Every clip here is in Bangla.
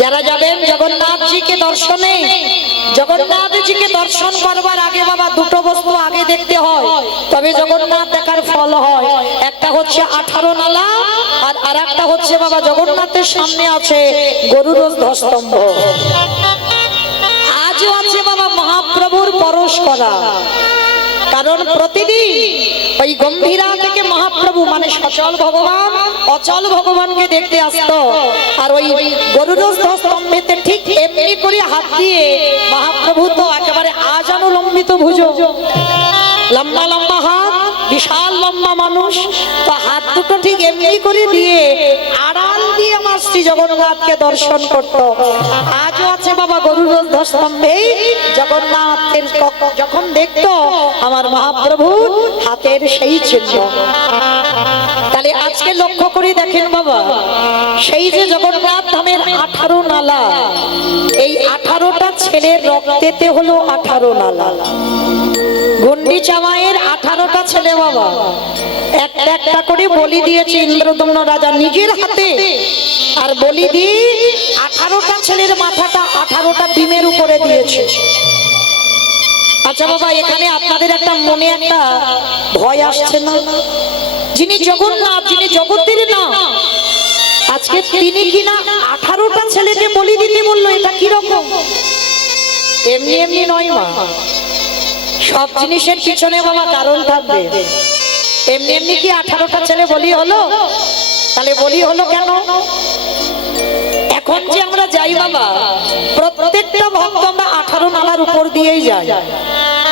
যারা যাবেন জগন্নাথজিকে দর্শনে, জগন্নাথজিকে দর্শন করবার আগে বাবা দুটো বস্তু আগে দেখতে হয়, তবে জগন্নাথ দেখার ফল হয়। একটা হচ্ছে 18 নালা, আর আরেকটা হচ্ছে বাবা জগন্নাথের সামনে আছে গরুর ধ্বস্তম্ভ। আজও আছে বাবা মহাপ্রভুর পরশ করা, কারণ প্রতিদিন ওই গম্ভীরা থেকে মহাপ্রভু মানে সচল ভগবান অচল ভগবানকে দেখতে আসতো। আর ওই গরুর স্তম্ভেতে ঠিক এমনি করে হাত দিয়ে মহাপ্রভু তো একেবারে আজানুলম্বিত ভুজো, লম্বা লম্বা হাত, বিশাল লম্বা মানুষ, তো হাত দুটো ঠিক এমনি করে দিয়ে আড়াল দিয়ে আমার শ্রী জগন্নাথকে দর্শন করত। আজও আছে বাবা গরুর স্তম্ভে জগন্নাথের যখন দেখতো আমার মহাপ্রভু হাতের সেই চিহ্ন। তাহলে আজকে লক্ষ্য করে দেখেন বাবা, সেই যে জগন্নাথ ধামের 18 নালা, এই 18টা ছেলের রক্তেতে হলো 18 নালা। গুন্ডিচা মায়ের 18টা ছেলে বাবা একটা একটা করে বলি দিয়েছে ইন্দ্রদম্ন রাজা নিজের হাতে, আর বলি দিয়ে 18টা ছেলের মাথাটা 18টা ডিমের উপরে দিয়েছে। আচ্ছা বাবা, এখানে আপনাদের একটা মনে একটা ভয় আসছে না? যিনি জগন্নাথ, যিনি জগতের না, আজকে তিনি কিনা 18টা ছেলেকে বলি দিতে বললো, এটা কিরকম? এমনি এমনি নয় মা, সব জিনিসের পিছনে বাবা কারণ থাকবে। এমনি এমনি কি 18টা ছেলে বলি হলো? তাহলে বলি হলো কেন? এখন যে আমরা যাই বাবা, প্রত্যেকটা ভক্ত আমরা 18 নালার উপর দিয়েই যাই।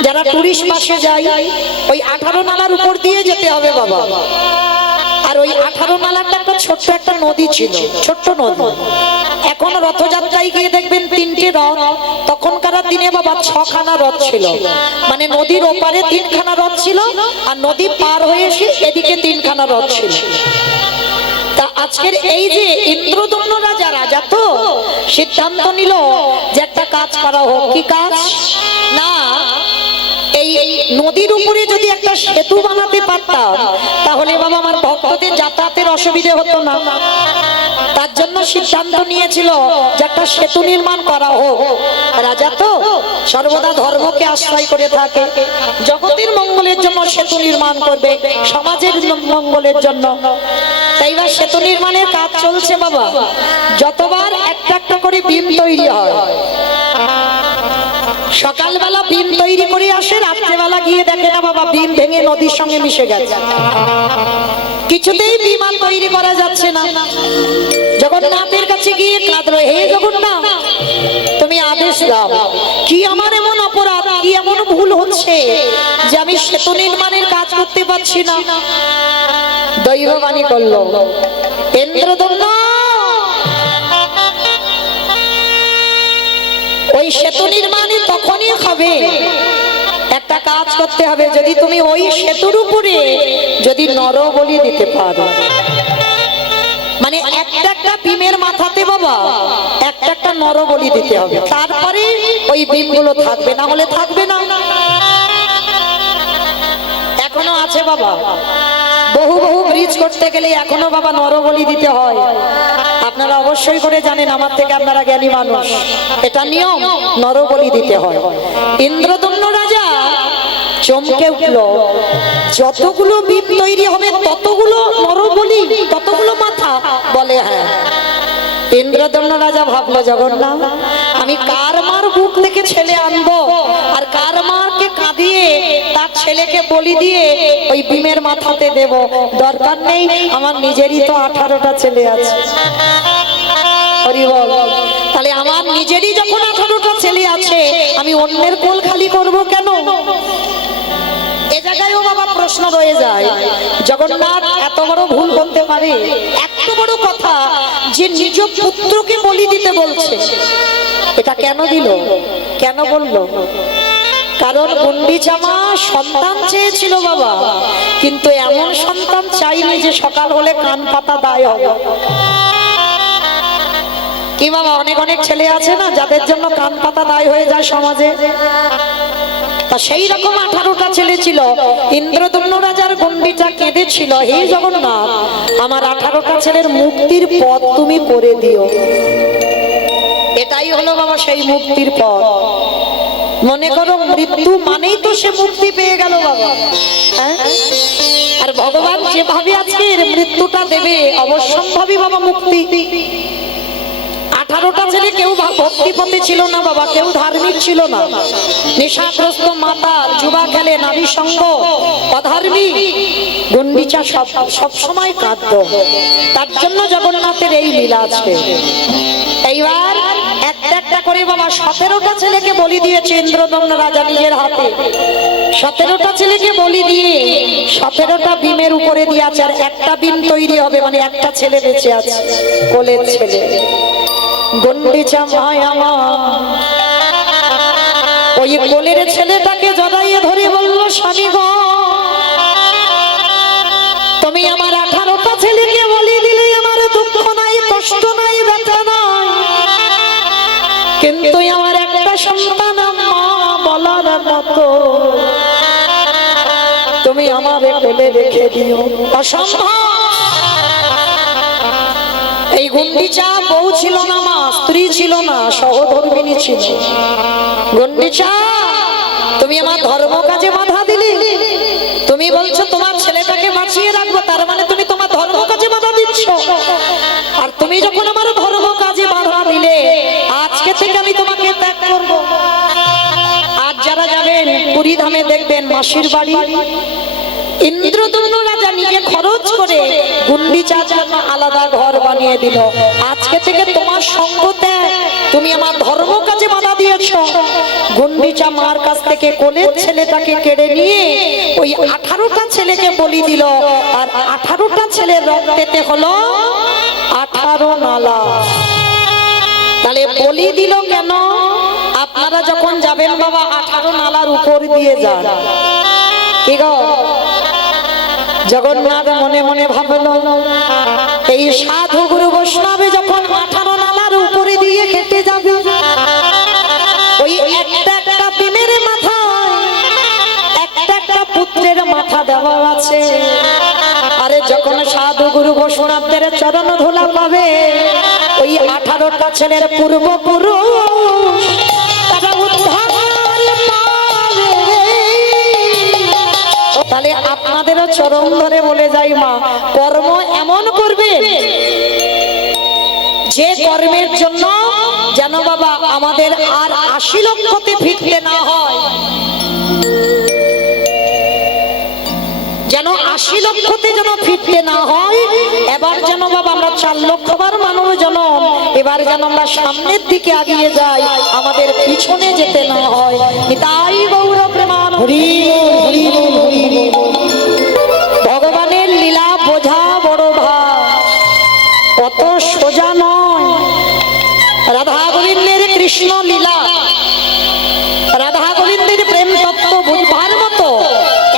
যারা টুরিস্ট বাসে যাই ওই 18 নালার উপর দিয়ে যেতে হবে বাবা। আর ওই 18 নালাটা একটা ছোট্ট একটা নদী ছিল, ছোট্ট নদী। এখন রথযাত্রায় গিয়ে দেখবেন 3টে রথ, তখনকার দিনে বাবা 6খানা রথ ছিল, মানে নদীর ওপারে 3খানা রথ ছিল, আর নদী পার হয়ে এসে এদিকে 3খানা রথ ছিল। তা আজকের এই যে ইন্দ্রদম্ন রাজা, রাজা তো সিদ্ধান্ত নিল যে একটা কাজ করা হোক। কি কাজ? না, এই নদীর উপরে যদি একটা সেতু বানাতে পারতাম তাহলে বাবা আমার ভক্তদের যাতায়াতের অসুবিধে হতো না। তার জন্য সিদ্ধান্ত নিয়েছিল যে একটা সেতু নির্মাণ করা হোক। রাজা তো সর্বদা ধর্মকে আশ্রয় করে থাকে, জগতের মঙ্গলের জন্য সেতু নির্মাণ করবে, সমাজের মঙ্গলের জন্য। তাই বা সেতু নির্মাণের কাজ চলছে বাবা। যতবার একটা একটা করে বিম তৈরি হয়, সকালবেলা বিম তৈরি করে আসে, রাত্রেবেলা গিয়ে দেখে না বাবা বিম ভেঙে নদীর সঙ্গে মিশে গেছে, কিছুতেই বিমান তৈরি করা যাচ্ছে না। জগন্নাথের কাছে গিয়ে কাঁদলো, হে জগন্নাথ তুমি আদেশ দাও, কি আমার এমন অপরাধ, কি এমন ভুল হচ্ছে যে আমি সেতু নির্মাণের কাজ করতে পারছি না? দৈববাণী করলো, ইন্দ্রদম্ন ওই সেতু নির্মাণে তখনই হবে, একটা কাজ করতে হবে, যদি তুমি ওই সেতুর উপরে যদি নরবলি দিতে পারো, মানে একটা একটা বিমের মাথাতে বাবা একটা একটা নরবলি দিতে হবে, তারপরে ওই বিমগুলো থাকবে, না হলে থাকবে না। এখনো আছে বাবা, বহু বহু ব্রিজ করতে গেলে এখনো বাবা নরবলি দিতে হয়। আপনারা অবশ্যই করে জানেন, আমার থেকে আপনারা জ্ঞানী মানুষ, এটা নিয়ম, নরবলি দিতে হয়। ইন্দ্রদম্ন রাজা চমকে উঠল, যতগুলো বিম তৈরি হবে ততগুলো নরবলি, ততগুলো মাথা? বলে হ্যাঁ। ইন্দ্রদম্ন রাজা ভাবলো, জগন্নাথ আমি কার মার বুক থেকে ছেলে আনবো, আর কার মারকে কাঁদিয়ে তার ছেলেকে বলি দিয়ে ওই বিমের মাথাতে দেব? দরকার নেই, আমার নিজেরই তো 18টা ছেলে আছে। হরি বল। তাহলে আমার নিজেরই যখন 18টা ছেলে আছে, আমি অন্যের কোল খালি করব কেন? এ জায়গায়ও বাবা প্রশ্ন রয়ে যায়, জগন্নাথ এত বড় ভুল করতে পারে? এত বড় কথা যে নিজ পুত্রকে বলি দিতে বলছে, এটা কেন দিল, কেন বললো? কারণ গুন্ডিচা মা সন্তান চেয়েছিল বাবা, কিন্তু এমন সন্তান চাইনি যে সকাল হলে কান পাতা দায় হবে। কি বাবা, অনেক অনেক ছেলে আছে না যাদের জন্য কান পাতা দায় হয়ে যায় সমাজে, তা সেই রকম 18টা ছেলে ছিল। ইন্দ্রদম্ন রাজার গুন্ডিচা কেঁদেছিল, হে জগন্নাথ আমার 18টা ছেলের মুক্তির পথ তুমি করে দিও। এটাই হলো বাবা সেই মুক্তির পথ। মনে করো মৃত্যু মানেই তো সে মুক্তি পেয়ে গেল বাবা। হ্যাঁ, আর ভগবান যেভাবে আজকের মৃত্যুটা দেবে অবশ্যম্ভাবী বাবা মুক্তি। 18টা ছেলে কেউ ভক্তিপতি ছিল না বাবা, কেউ ধার্মিক ছিল না, নেশাগ্রস্ত, মাতাল, যুবা খেলে, নারী সঙ্গ, অধার্মিক, গুন্ডিচা সব সময় কাঁদত। তার জন্য জগন্নাথের এই লীলা আছে। এইবার একটা একটা করে বাবা 17টা ছেলেকে বলি দিয়েছে ইন্দ্রদম্ন রাজা নিজের হাতে। 17টা ছেলেকে বলি দিয়ে 17টা বিমের উপরে দিয়ে আছে, আর একটা বিম তৈরি হবে, মানে একটা ছেলে বেঁচে আছে, কোলের ছেলে। গুন্ডিচা মায়া মা ওই কোলের ছেলেটাকে জড়াইয়ে ধরে বলল, স্বামী গো, তুমি আমার 18টা ছেলেকে বলি দিলে, আমার দুঃখ নাই, কষ্ট নাই, ব্যথা নাই, কিন্তু আমার একটা সন্তান মা বলার মতো তুমি আমার কোলে রেখে দিও। অসম্ভব। এই গুন্ডিচা বউ ছিল না মা, স্ত্রী ছিল না, সহধর্মিণী ছিল। গুন্ডিচা, তুমি আমার ধর্ম কাজে বাধা দিলে, তুমি বলছো তোমার ছেলেটাকে বাঁচিয়ে রাখবো, তার মানে তুমি তোমার ধর্ম কাজে বাধা দিচ্ছ। আর তুমি যখন আমার ধর্ম কাজে বাধা দিলে, আজকে থেকে আমি তোমাকে ত্যাগ করবো। আর যারা যাবেন পুরী ধামে দেখবেন মাসির বাড়ি, ইন্দ্রদম্ন রাজা নিজে খরচ করে গুন্ডিচার জন্য আলাদা ঘর বানিয়ে দিল। আজকে থেকে তোমার সঙ্গ ত্যাগ, তুমি আমার ধর্ম কাজে বাধা দিয়েছ। গুন্ডিচা মার কাছ থেকে কোলের ছেলেটাকে কেড়ে নিয়ে ওই 18টা ছেলেকে বলি দিল, আর 18টা ছেলের রক্তেতে হলো 18 নালা। তাহলে বলি দিল কেন? আপনারা যখন যাবেন বাবা 18 নালার উপর দিয়ে যান। কি গো, জগন্নাথ মনে মনে ভাবলো, এই সাধু গুরু বৈষ্ণবে যখন 18 নালার উপরে দিয়ে কেটে যাবে, ওই একটা একটা বিমের মাথায় একটা একটা পুত্রের মাথা দেওয়া আছে। আরে যখন সাধু গুরু বৈষ্ণবদের চরণ ধুলা পাবে, ওই 18টা ছেলের পূর্বপুরুষ তারা উদ্ধার পাবে। তাহলে আপনাদেরও চরণ ধরে বলে যাই মা, কর্ম এমন করবে যে কর্মের জন্য যেন বাবা আমাদের আর 80 লক্ষতে ফিরতে না হয়, যেন 80 লক্ষতে যেন ফিরতে না হয়। এবার যেন বাবা আমরা 4 লক্ষবার মানব যেন এবার যেন আমরা সামনের দিকে এগিয়ে যাই, আমাদের পিছনে যেতে না হয়। তাই গৌর প্রেমান হরি হরি হরি। ভগবানের লীলা বোঝা বড় ভার, কত সোজা নয়। রাধা গোবিন্দের কৃষ্ণ লীলা, রাধা গোবিন্দের প্রেম তত্ত্ব বুঝবার মতো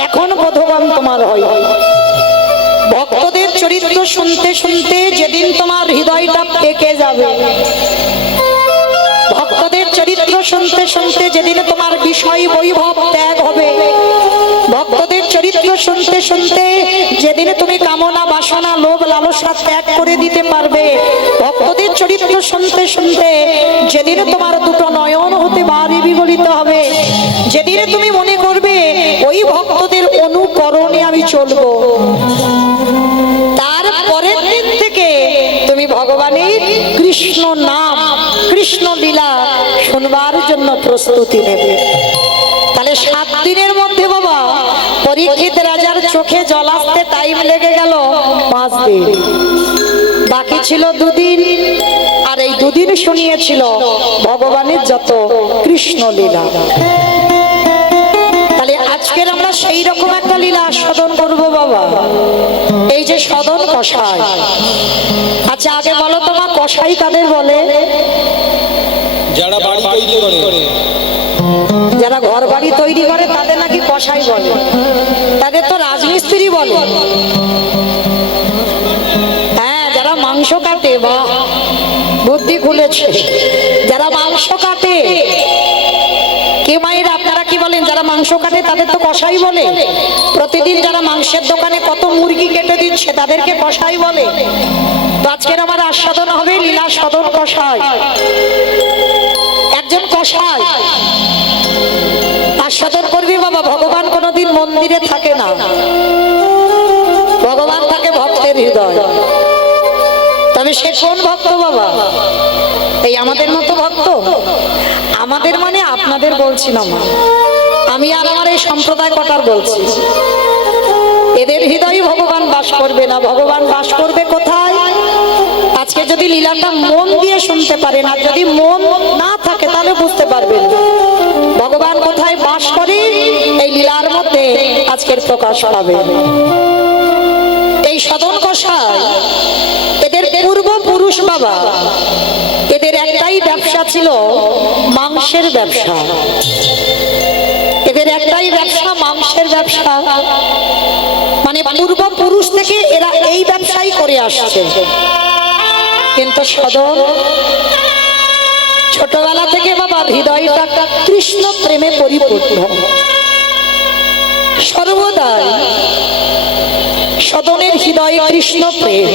এখন বোধবান তোমার হয়। ভক্তদের চরিত্র শুনতে শুনতে যেদিন তোমার হৃদয়টা পেকে যাবে, ভক্তদের চরিত্র শুনতে শুনতে যেদিন তোমার বিষয় বৈভব ত্যাগ হবে, ভক্তদের চরিত্র শুনতে শুনতে যেদিন তুমি কামনা বাসনা লোভ লালসা ত্যাগ করে দিতে পারবে, ভক্তদের চরিত্র শুনতে শুনতে যেদিন তোমার দুটো নয়ন হতে বাড়ি বিগলিত হবে, যেদিন তুমি মনে করবে ওই ভক্তদের অনুকরণে আমি চলবো, তার পরের দিন থেকে তুমি ভগবানের কৃষ্ণ নাম কৃষ্ণ লীলা শুনবার জন্য প্রস্তুতি নেবে। তাহলে 7 দিনের মধ্যে বাবা পরীক্ষিত রাজার চোখে জল আসতে টাইম লেগে গেল 5 দিন, বাকি ছিল 2 দিন। আর এই 2 দিন শুনিয়েছিল ভগবানের যত কৃষ্ণ লীলা। তাহলে আজকের আমরা সেই রকম একটা লীলা আস্বাদন করব বাবা, এই যে সদন কষাই। আচ্ছা আগে বলো তো মা, কষাই কাদের বলে? যারা বাড়ি তৈরি করে, যারা ঘর বাড়ি তৈরি করে তাদের নাকি কষাই বলে, তাদের তো রাজমিস্ত্রি বলে। হ্যাঁ, যারা মাংস কাটে, বা বুদ্ধি খুলেছে, যারা মাংস কাটে। কে মায়ের আপনারা কি বলেন? যারা মাংস কাটে তাদের তো কষাই বলে। প্রতিদিন যারা মাংসের দোকানে কত মুরগি কেটে দিচ্ছে তাদেরকে কষাই বলে। তো আজকের আমার আস্বাদন হবে লীলা সদন কষাই। কষাই আস্বাদন করবি বাবা। ভগবান কোনোদিন মন্দিরে থাকে না, ভগবান থাকে ভক্তের হৃদয়। তবে সে কোন ভক্ত বাবা? এই আমাদের মতো ভক্ত। আমাদের মানে আপনাদের বলছি না মা, আমি আর আমার এই সম্প্রদায় কটার বলছি। এদের হৃদয়ে ভগবান বাস করবে না। ভগবান বাস করবে কোথায়? আজকে যদি লীলাটা মন দিয়ে শুনতে পারেন, আর যদি মন না থাকে তাহলে বুঝতে পারবেন ভগবান কোথায় বাস করে। এই লীলার মধ্যে আজকের প্রকাশ পাবে। এই সদন কষাই এদের পূর্বপুরুষ বাবা, এদের একটাই ব্যবসা ছিল, মাংসের ব্যবসা। এদের একটাই ব্যবসা, মাংসের ব্যবসা। মানে পূর্বপুরুষ থেকে এরা এই ব্যবসাই করে আসছে। কিন্তু সদন ছোটবেলা থেকে বাবা হৃদয়টা কৃষ্ণ প্রেমে পরিপূর্ণ। সর্বদাই সদনের হৃদয়ে কৃষ্ণ প্রেম,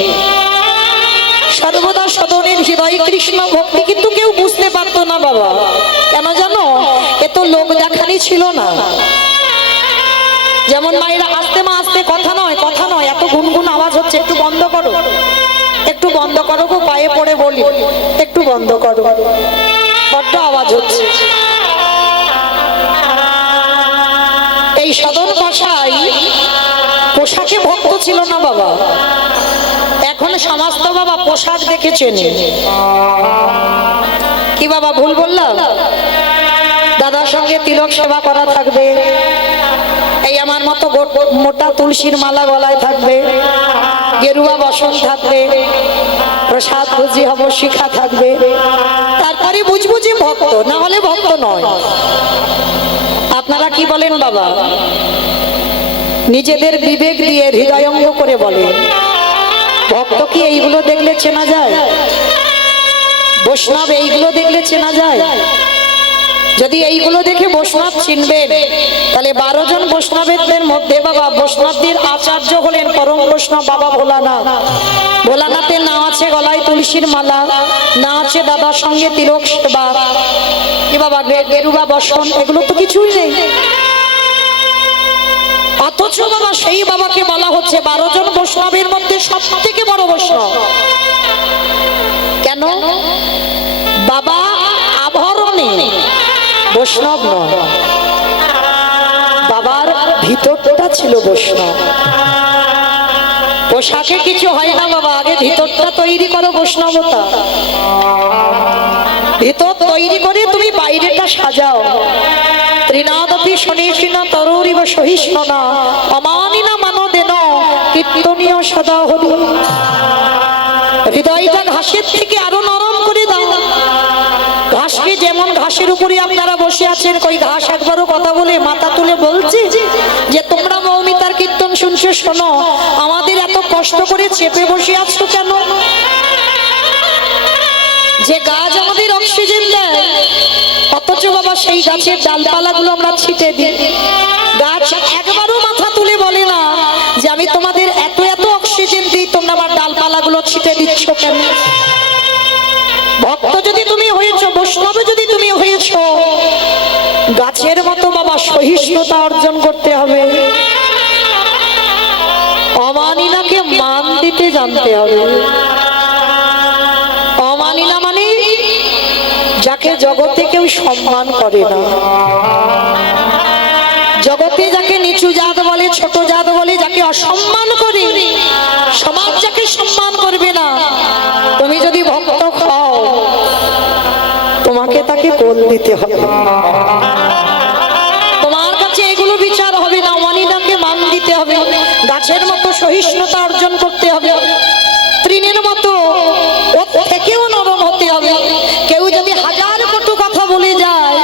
সর্বদা সদনের হৃদয়ে কৃষ্ণ ভক্তি। কিন্তু কেউ বুঝতে পারতো না বাবা। কেন জানো? এত লোক দেখানি ছিল না। যেমন মায়েরা আস্তে মা আস্তে, কথা নয় কথা নয়, এত গুনগুন আওয়াজ হচ্ছে, একটু বন্ধ করো, একটু বন্ধ করো গো, পায়ে পড়ে বলি একটু বন্ধ করো, বড্ড আওয়াজ হচ্ছে। এই সদন কষাই পোশাকে ভক্ত ছিল না বাবা। এখন সমস্ত বাবা পোশাক দেখে চেনে। কি বাবা ভুল বললাম? দাদার সঙ্গে তিলক সেবা করা থাকবে, এই আমার মতো মোটা তুলসীর মালা গলায় থাকবে, গেরুয়া বসন থাকবে, প্রসাদ ভুজি হব শিখা থাকবে, তারপরে বুঝবো যে ভক্ত, না হলে ভক্ত নয়। আপনারা কি বলেন বাবা? নিজেদের বিবেক দিয়ে হৃদয়ঙ্গ করে বলেন, ভক্ত কি এইগুলো দেখলে চেনা যায়? বৈষ্ণব এইগুলো দেখলে চেনা যায়? যদি এইগুলো দেখে বৈষ্ণব চিনবেন, তাহলে 12 জন বৈষ্ণবের মধ্যে বাবা বৈষ্ণবদের আচার্য হলেন পরম বৈষ্ণব বাবা ভোলানাথ। ভোলানাথের না আছে গলায় তুলসীর মালা, না আছে দাদার সঙ্গে তিলক সেবা, কি বাবা গেরুয়া বসন, এগুলো তো কিছুই নেই। অথচ বাবা সেই বাবাকে বলা হচ্ছে 12 জন বৈষ্ণবের মধ্যে সব থেকে বড় বৈষ্ণব। কেন? বাবা আভরণে বৈষ্ণব নয়, বাবার ভিতরটা ছিল বৈষ্ণব। পোশাকে কিছু হয় না বাবা, আগে ভিতরটা তৈরি করো বৈষ্ণবতা। ভিতর তৈরি করে তুমি বাইরেটা সাজাও। ত্রিনাদপি শনিশিন তরুরিব সহিষ্ণুনা অমানিনা মানদেন কীর্তনীয় সদা হরি। হৃদয়টা ঘাসের থেকে আরো নরম করে দাও। ঘাসকে যেমন, ঘাসের উপরে আপনারা বসে আছেন, কই ঘাস একবারও কথা বলে মাথা তুলে বলছে যে তোমরা মৌমিতার কীর্তন শুনছো, শোনো, আমাদের এত কষ্ট করে চেপে বসে আছো কেন? যে গাছ আমাদের অক্সিজেন দেয়, অথচ বাবা সেই গাছের ডালপালাগুলো আমরা ছিটে দিই। গাছ একবারও মাথা তুলে বলে না যে আমি তোমাদের এত এত অক্সিজেন দিই, তোমরা আমার ডালপালাগুলো ছিটে দিচ্ছ কেন? ভক্ত যদি তুমি হয়েছ, বৈষ্ণব যদি তুমি হয়েছ, গাছের মতো বাবা সহিষ্ণুতা অর্জন করতে হবে। অমানিনাকে মান দিতে জানতে হবে। অমানিনা মানে যাকে জগতে কেউ সম্মান করে না, জগতে যাকে নিচু জাত বলে, ছোট জাত বলে, যাকে অসম্মান করে, সমাজ যাকে সম্মান করবে না, তুমি যদি ভক্ত হও তোমাকে তাকে কোল দিতে হবে। তোমার কাছে এগুলো বিচার হবে না, অমানিনাকে মান দিতে হবে, গাছের মতো সহিষ্ণুতা অর্জন করতে হবে, তৃণের মতো ওর থেকেও নরম হতে হবে। কেউ যদি 1000 কটু কথা বলে যায়,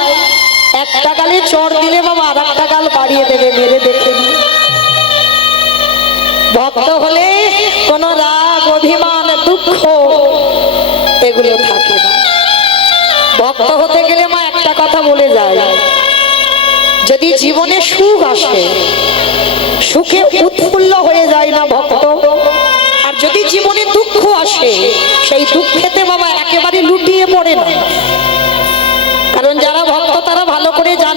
একটা গালে চড় দিলে বাবা আর একটা গাল বাড়িয়ে দেবে, মেরে দেখে। ভক্ত হলে কোন রাগ, অভিমান, দুঃখ এগুলো থাকে না। ভক্ত হতে গেলে মা একটা কথা বলে যায়, যদি জীবনে সুখ আসে, সুখে উৎফুল্ল হয়ে যায় না ভক্ত, আর যদি জীবনে দুঃখ আসে, সেই দুঃখেতে বাবা একেবারে লুটিয়ে পড়ে না। কারণ যার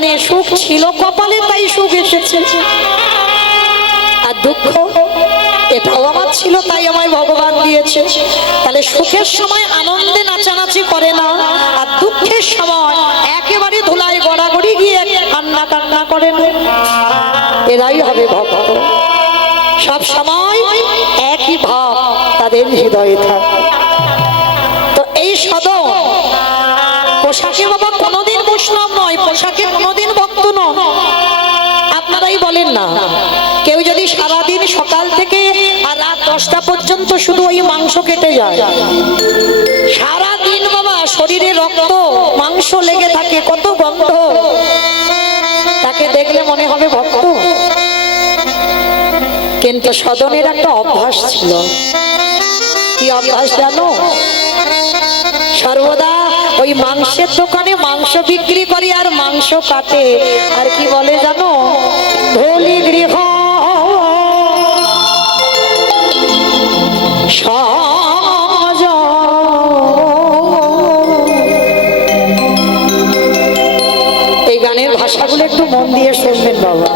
জীবনে সুখ ছিল কপালে, তাই সুখ এসেছে। আর দুঃখ এটাও আমার ছিল, তাই আমায় ভগবান দিয়েছে। তাহলে সুখের সময় আনন্দে নাচানাচি করে না, আর দুঃখের সময় একেবারে ধুলায় গড়াগড়ি গিয়ে কান্না কান্না করে না, এরাই হবে ভক্ত। সব সময় একই ভাব তাদের হৃদয়ে থাকে। তো এই সদন পোশাকে বাবা কোনোদিন বৈষ্ণব নয়, পোশাকে কোনোদিন ভক্ত নয়। আপনারাই বলেন না, কেউ যদি সারাদিন সকাল থেকে আর রাত 10টা পর্যন্ত শুধু ওই মাংস কেটে যায়, সারাদিন বাবা শরীরে রক্ত মাংস লেগে থাকে, কত গন্ধ, তাকে দেখলে মনে হবে ভক্ত? কিন্তু সদনের একটা অভ্যাস ছিল। কি অভ্যাস জানো? সর্বদা ওই মাংসের দোকানে মাংস বিক্রি করে আর মাংস কাটে। আর কি বলে জানো? ধলি গৃহ সজ। এই গানের ভাষাগুলো একটু মন দিয়ে শুনবেন বাবা।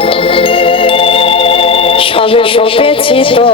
সবে সপেছি তো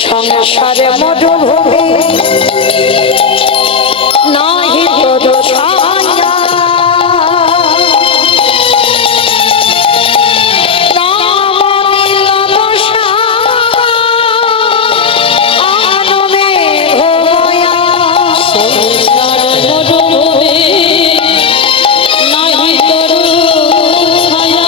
সংসারে মধুভূমি নাহি তোর ছায়া, রাম নীল দশা আনবে ভয়া। সংসারে মধুভূমি নাহি তোর ছায়া,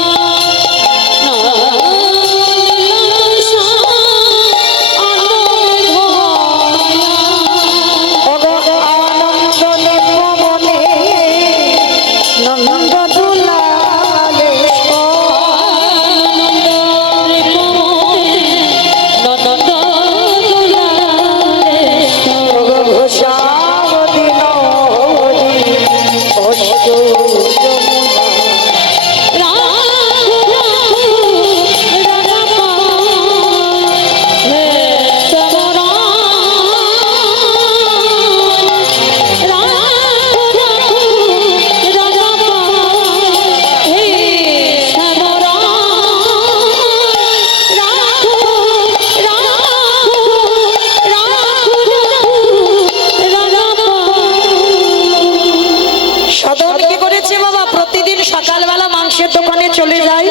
সকালবেলা মাংসের দোকানে চলে যায়,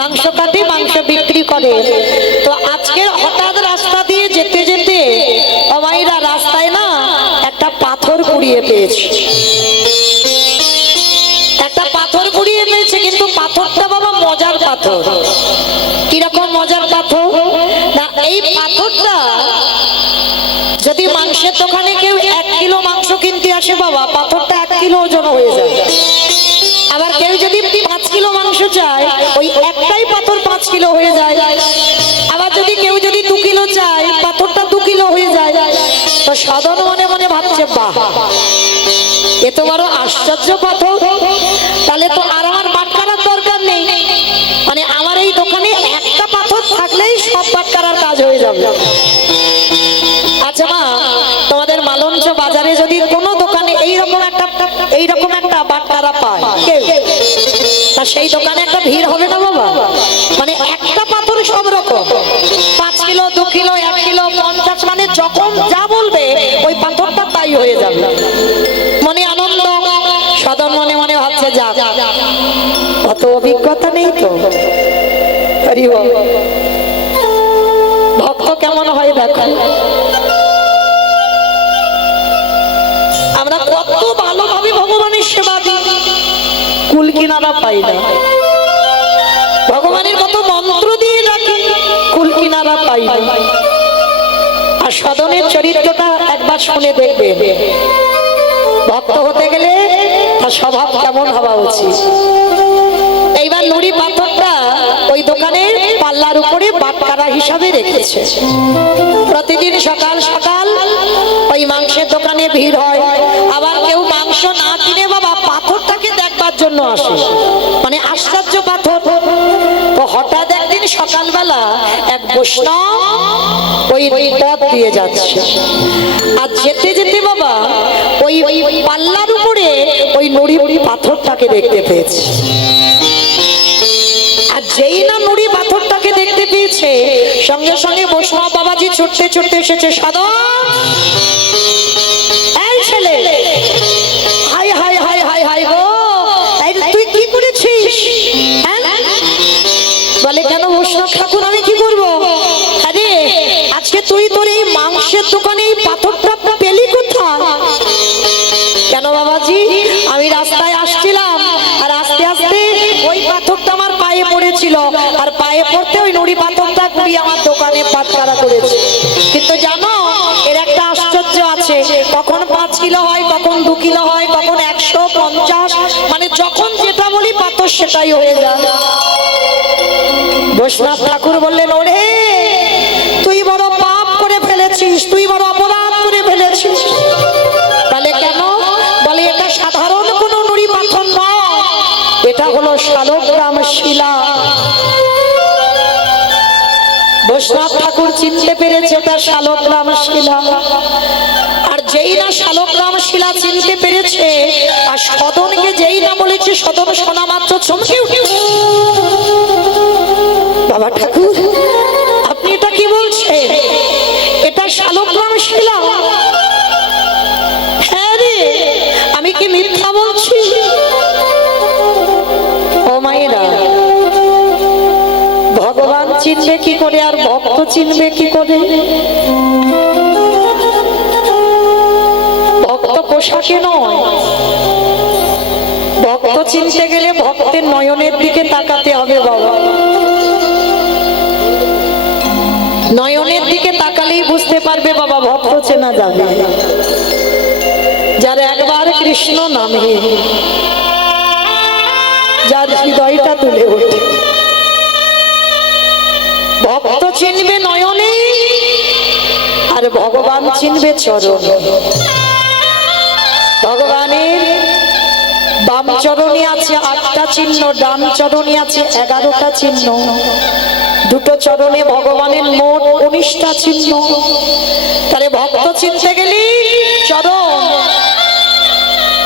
মাংস কাটে, মাংস বিক্রি করে। তো আজকে হঠাৎ রাস্তা দিয়ে যেতে যেতে আমাইরা রাস্তায় না একটা পাথর কুড়িয়ে পেয়েছে। একটা পাথর কুড়িয়ে পেয়েছে, কিন্তু পাথরটা বাবা মজার পাথর। কিরকম মজার পাথর? না, এই পাথরটা যদি মাংসের দোকানে কেউ 1 কিলো মাংস কিনতে আসে বাবা, পাথরটা 1 কিলো ওজন হয়ে যায়। আবার কেউ যদি 5 কিলো মাংস চায়, ওই একটাই পাথর 5 কিলো হয়ে যায়। আবার যদি কেউ 2 কিলো চায়, পাথরটা 2 কিলো হয়ে যায়। তো সদন মনে মনে ভাবছে, বাহ, এত বড় আশ্চর্য পাথর, তাহলে তো আর আমার বাটখারার দরকার নেই। মানে আমার এই দোকানে একটা পাথর থাকলেই সব বাটখারার কাজ হয়ে যাবে। আচ্ছা মা, তোমাদের মালঞ্চ বাজারে যদি কোনো দোকানে এইরকম একটা বাটখারা পায় কেউ, তা সেই দোকানে একটা ভিড় হবে না বাবা? মানে একটা পাথর সব রকম, 5 কিলো, 2 কিলো, 1 কিলো, 50, মানে যখন যা বলবে ওই পাথরটা তাই হয়ে যাবে। মনে আনন্দ, সদন মনে মনে ভাবছে, যাক, অত অভিজ্ঞতা নেই তো। হরি বল। ভক্ত কেমন হয় দেখো। আমরা কত ভালোভাবে ভগবানের সেবা দিই, কুল কিনারা পাই না। ভগবানের কত মন্ত্র দিয়ে ডাকি, কুল কিনারা পাই না। আর সদনের চরিত্রটা একবার শুনে দেখবে, ভক্ত হতে গেলে তার স্বভাব কেমন হওয়া উচিত। এইবার নুড়ি পাথরটা ওই দোকানের পাল্লার উপরে বাটখারা হিসাবে রেখেছে। প্রতিদিন সকাল সকাল ওই মাংসের দোকানে ভিড় হয়। আবার কেউ মাংস না কিনে বাবা পাথরটাকে দেখবার জন্য আসে, মানে আশ্চর্য পাথর। তো হঠাৎ একদিন সকালবেলা এক বৈষ্ণব ওই পথ দিয়ে যাচ্ছে, আর যেতে যেতে বাবা ওই পাল্লার উপরে ওই নুড়ি পাথরটাকে দেখতে পেয়েছে। আর যেই না নুড়ি পাথরটাকে দেখতে পেয়েছে, সঙ্গে সঙ্গে বৈষ্ণব বাবাজি ছুটতে ছুটতে এসেছে। সাধন, এই ছেলে, হাই হাই হাই হাই হাই গো, তুই কি করেছিস? বলে কেন বৈষ্ণব ঠাকুর, আমি কি করবো? আরে আজকে তুই তোর এই মাংসের দোকানে এই পাথরটা পেলি কোথায়? কেন বাবাজি, আমি রাস্তায় আসছিলাম, আর আস্তে আস্তে ওই পাথরটা আমার পায়ে পড়েছিল, আর পায়ে পড়তে ওই নুড়ি পাথরটা কুড়ি আমার দোকানে পাটখারা করেছে। কিন্তু জানো এর একটা আশ্চর্য আছে, কখন 5 কিলো হয়, কখন 2 কিলো হয়, কখন 150, মানে যখন যেটা বলি পাথর সেটাই হয়ে যায়। বৈষ্ণব ঠাকুর বললেন, ওরে তুই বড় পাপ করে ফেলেছিস, তুই বড় অপরাধ করে ফেলেছিস। বলে কেন? বলে এটা সাধারণ কোনো নুড়ি পাথর নয়, এটা হলো শালগ্রাম শিলা। বৈষ্ণব ঠাকুর চিনতে পেরেছে ওটা শালগ্রাম শিলা। আর যেই না শালগ্রাম শিলা চিনতে পেরেছে, আর সদনকে যেই না বলেছে, সদন শোনা মাত্র চমকে উঠে, বাবা ঠাকুর আপনি এটা কি বলছেন? এটা শালগ্রাম শিলা? হ্যাঁ রে, আমি কি মিথ্যা বলছি? ও মায়েরা, ভগবান চিনবে কি করে আর ভক্ত চিনবে কি করে? ভক্ত পোশাকে নয়, ভক্ত চিনতে গেলে ভক্তের নয়নের দিকে তাকাতে হবে বাবা। নয়নের দিকে তাকালেই বুঝতে পারবে বাবা, ভক্ত চেনা যাবে। যার একবার কৃষ্ণ নামে যার হৃদয়টা তুলে ওঠে, ভক্ত চিনবে নয়নে, আর ভগবান চিনবে চরণে। ভগবানের বাম চরণে আছে 8টা চিহ্ন, ডান চরণে আছে 11টা চিহ্ন। দুটো চরণে ভগবানের মোট 19টা চিহ্ন। তাহলে ভক্ত চিনতে গেলে চরণ,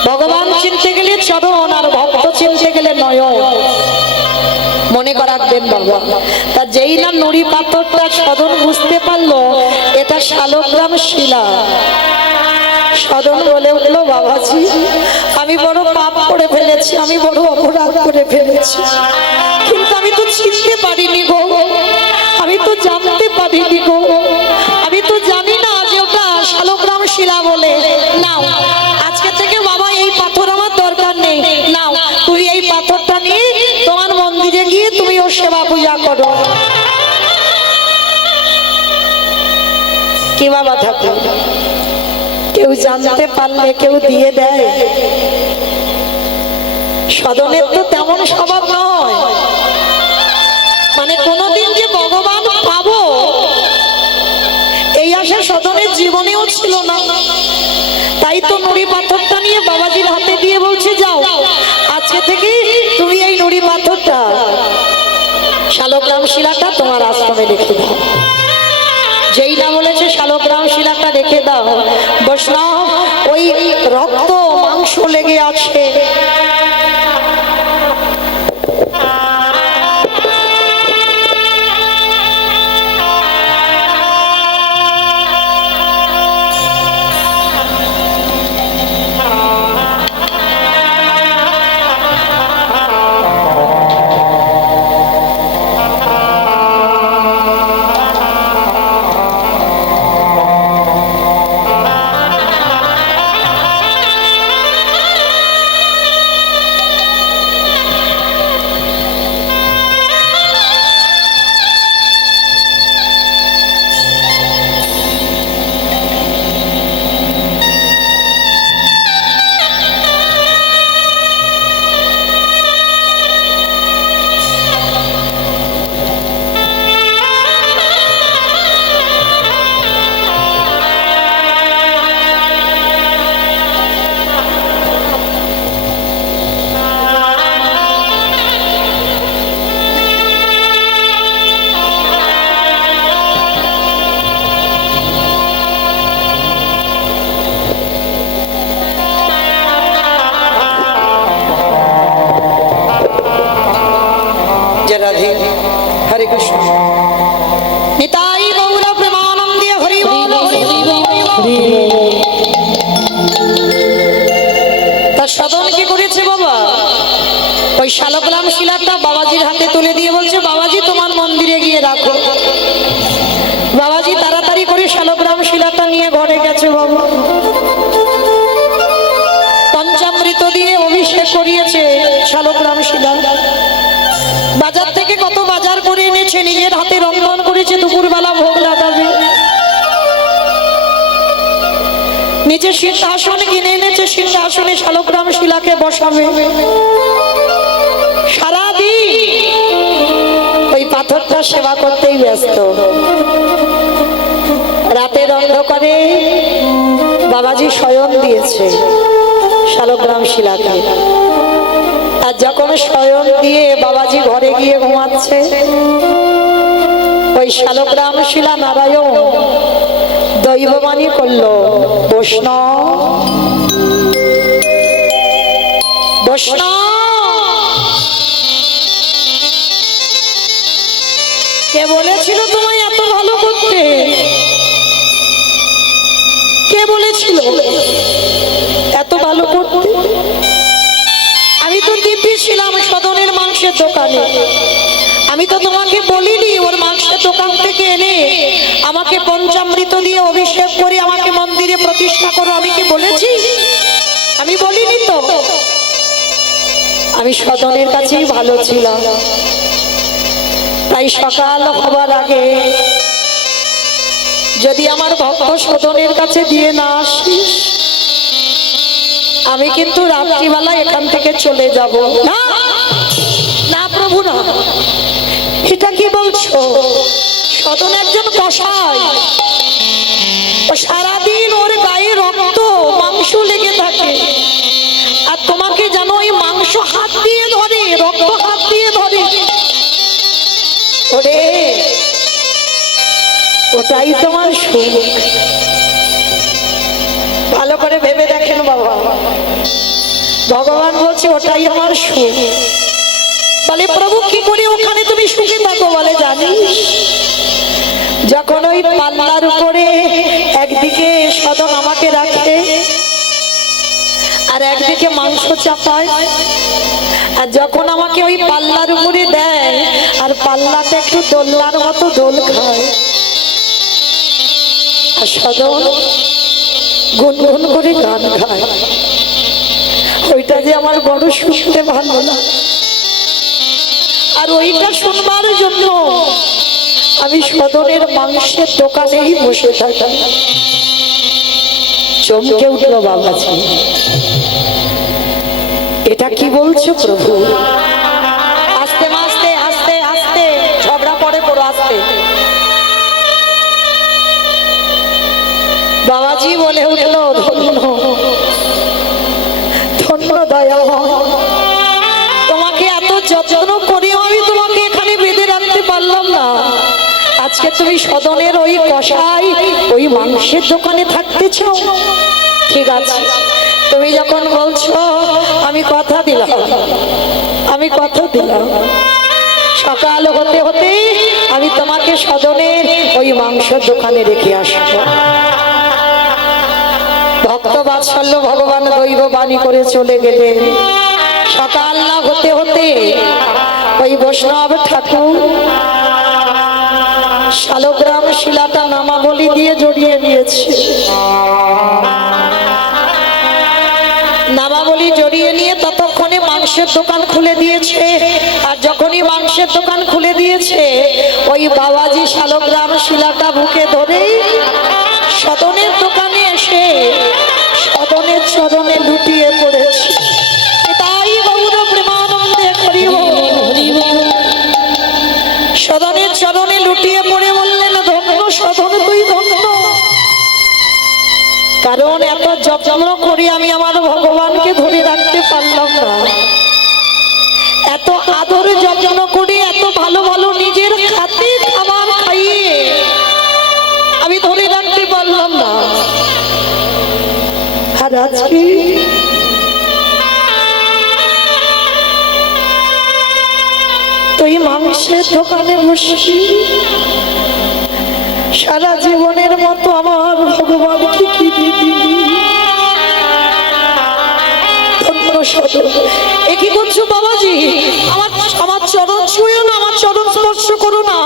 ভগবান চিনতে গেলে চরণ, আর ভক্ত চিনতে গেলে নয়ন। মনে রাখবেন বাবা। তা যেই না নুড়ি পাথরটা সদন বুঝতে পারলো এটা শালগ্রাম শিলা, সদন বলে উঠলো, বাবাজি আমি বড় পাপ করে ফেলেছি, আমি বড় অপরাধ করে ফেলেছি, কিন্তু আমি তো চিনতে পারিনি গো, আমি তো জানতে পারিনি গো, আমি তো জানি না যে ওটা শালগ্রাম শিলা বলে। নাও আজকে থেকে বাবা এই পাথর আমার দরকার নেই, নাও তুমি এই পাথরটা নিয়ে তোমার মন্দিরে গিয়ে তুমি ওর সেবা পূজা করো। কি বাবা ঠাকুর, কেউ জানতে পারলে কেউ দিয়ে দেয়? সদনের তো তেমন স্বভাব নয়, মানে কোনদিন যে ভগবান পাবো এই আশা সদনের জীবনেও ছিল না। তাই তো নুড়ি পাথরটা নিয়ে বাবাজির হাতে দিয়ে বলছে, যাও আজকে থেকে তুমি এই নুড়ি পাথরটা, শালগ্রাম শিলাটা তোমার আশ্রমে রেখে দাও। যেই না বলেছে শালগ্রাম শিলাটা রেখে দাও, বৈষ্ণব ওই রক্ত মাংস লেগে আছে। হরে কৃষ্ণ নিতাই গৌর প্রেমানন্দে হরি বল হরি বল। তার সাধন কি করেছে বাবা? ওই শালগ্রাম শিলাটা বাবাজির হাতে তুলে দিয়ে বলছে, বাবাজি তোমার মন্দিরে গিয়ে রাখো। বাবাজি তাড়াতাড়ি করে শালগ্রাম শিলাটা নিয়ে ঘরে গেছে বাবা। পঞ্চামৃত দিয়ে অভিষেক করিয়েছে শালগ্রাম শিলা। বাজার থেকে কত বাজার করে এনেছে, নিজের হাতে রন্ধন করেছে, দুপুরবেলা ভোগ লাগাবে। নিচে সিংহাসন কিনে এনেছে, সিংহাসনে শালগ্রাম শিলাকে বসাবে। সারাদিন ওই পাথরটা সেবা করতেই ব্যস্ত। রাতের অন্ধকারে বাবাজি শয়ন দিয়েছে শালগ্রাম শিলাকে। আর যখন শয়ন দিয়ে বাবাজি ঘরে গিয়ে ঘুমাচ্ছে, শালগ্রাম শিলা নারায়ণ দৈববাণী করলো, বৈষ্ণব বৈষ্ণব কে বলেছিল তোমায় এত ভালো করতে? কে বলেছিল এত ভালো করতে? আমি তো দিব্যি ছিলাম সদনের মাংসের দোকানে। আমি তো তোমাকে বলিনি ওর মাংসের দোকান থেকে এনে আমাকে পঞ্চামৃত দিয়ে অভিষেক করে আমাকে মন্দিরে প্রতিষ্ঠা করো, আমি কি বলেছি? আমি বলিনি তো। আমি সদনের কাছেই ভালো ছিলাম। তাই সকাল হবার আগে যদি আমার ভক্ত সদনের কাছে দিয়ে না আসিস, আমি কিন্তু রাত্রিবেলা এখান থেকে চলে যাব। না না প্রভু না, এটা কি বলছো? সদন একজন কসাই, সারাদিন ওর গায়ে রক্ত মাংস লেগে থাকে, আর তোমাকে জানো ওই মাংস হাত দিয়ে ধরে, রক্ত হাত দিয়ে ধরে। ওরে ওটাই তোমার সুখ। ভালো করে ভেবে দেখেন বাবা, ভগবান বলছে ওটাই আমার সুখ। বলে প্রভু কি করে ওখানে তুমি সুখে থাকো? বলে জানিস, যখন ওই পাল্লার উপরে একদিকে সদন আমাকে রাখে আর একদিকে মাংস চাপায়, আর যখন আমাকে ওই পাল্লার উপরে দেয় আর পাল্লাটা একটু দোলনার মতো দোল খায়, আর সদন গুনগুন করে গান গায়, ওইটা যে আমার বড় শুনতে ভালো লাগে। আর ওইটা শুনবার জন্য আমি সদনের মাংসের দোকানেই বসে থাকি। চমকে উঠলো বাবাজি, এটা কি বলছো প্রভু? আস্তে আস্তে আস্তে আস্তে ঝগড়া পড়ে পড়ো আস্তে। বাবাজি বলে উঠলো, ধন্য ধন্য দয়াময়, তোমাকে এত যত্ন করে আমি তোমাকে এখানে বেঁধে রাখতে পারলাম না। আজকে তুমি সদনের ওই কষাই ওই মাংসের দোকানে থাকতে চাও? ঠিক আছে, তুমি যখন বলছো আমি কথা দিলাম, আমি কথা দিলাম, সকাল হতে হতে আমি তোমাকে সদনের ওই মাংসের দোকানে রেখে আসবো। ভক্ত বাৎসল্য ভগবান দৈব বাণী করে চলে গেলেন। সকাল না হতে হতে ওই বৈষ্ণব ঠাকুর শালগ্রাম শিলাটা নামাবলী দিয়ে জড়িয়ে নিয়েছে। নামাবলী জড়িয়ে নিয়ে ততক্ষণে মাংসের দোকান খুলে দিয়েছে। আর যখনই মাংসের দোকান খুলে দিয়েছে, ওই বাবাজি শালগ্রাম শিলাটা বুকে ধরে সদনের দোকানে এসে সদনের চরণে লুটিয়ে পড়েছে। তাই গৌর প্রেমানন্দে হরি বল। সদনের চরণে লুটিয়ে পড়ে বললেন, ধন্য সদন তুই ধন্য, কারণ এত যত্ন করি আমি আমার ভগবানকে ধরে রাখতে পারলাম না। এত আদর যত্ন করে এত ভালো ভালো নিজের হাতে খাবার খাইয়ে আমি ধরে রাখতে পারলাম না। আর আজকে তুই মাংসের দোকানে বসে সারা জীবনের মতো আমার ভগবানকে কি দিদি এ কি করছো বাবাজি? আমার আমার চরণ ছুঁয়ো না, আমার চরণ স্পর্শ করো না,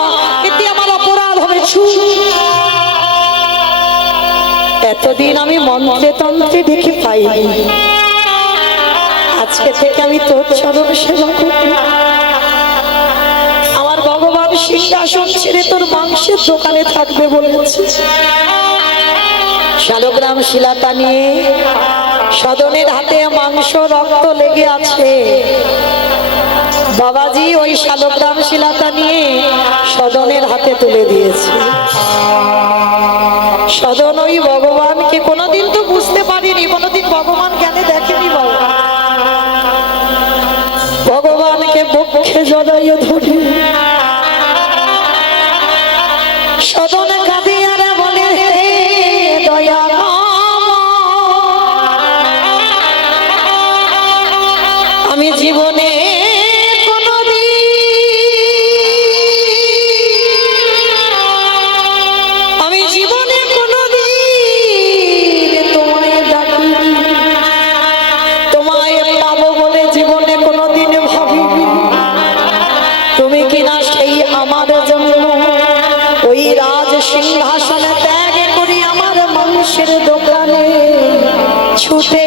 এতে আমার অপরাধ হবে। এতদিন আমি মন্ত্রে তন্ত্রে দেখে পাইনি, আজকে থেকে আমি তোর চরণ সেবা করব। আমার ভগবান সিংহাসন ছেড়ে তোর মাংসের দোকানে থাকবে বলেছে। শালগ্রাম শিলাটা নিয়ে সদনের হাতে মাংস রক্ত লেগে আছে। বাবাজি ওই শালগ্রাম শিলাটা নিয়ে সদনের হাতে তুলে দিয়েছে। সদন ওই ভগবানকে কোনোদিন তো বুঝতে পারিনি, কোনোদিন ভগবান জ্ঞানে দেখেনি। বাবা ভগবানকে বক্ষে জড়াইয়ে ধরে সদন কাঁদে আর বলে, হে দয়া আমি জীবনে সিংহাসনে ত্যাগ করি আমার মাংসের দোকানে ছুটে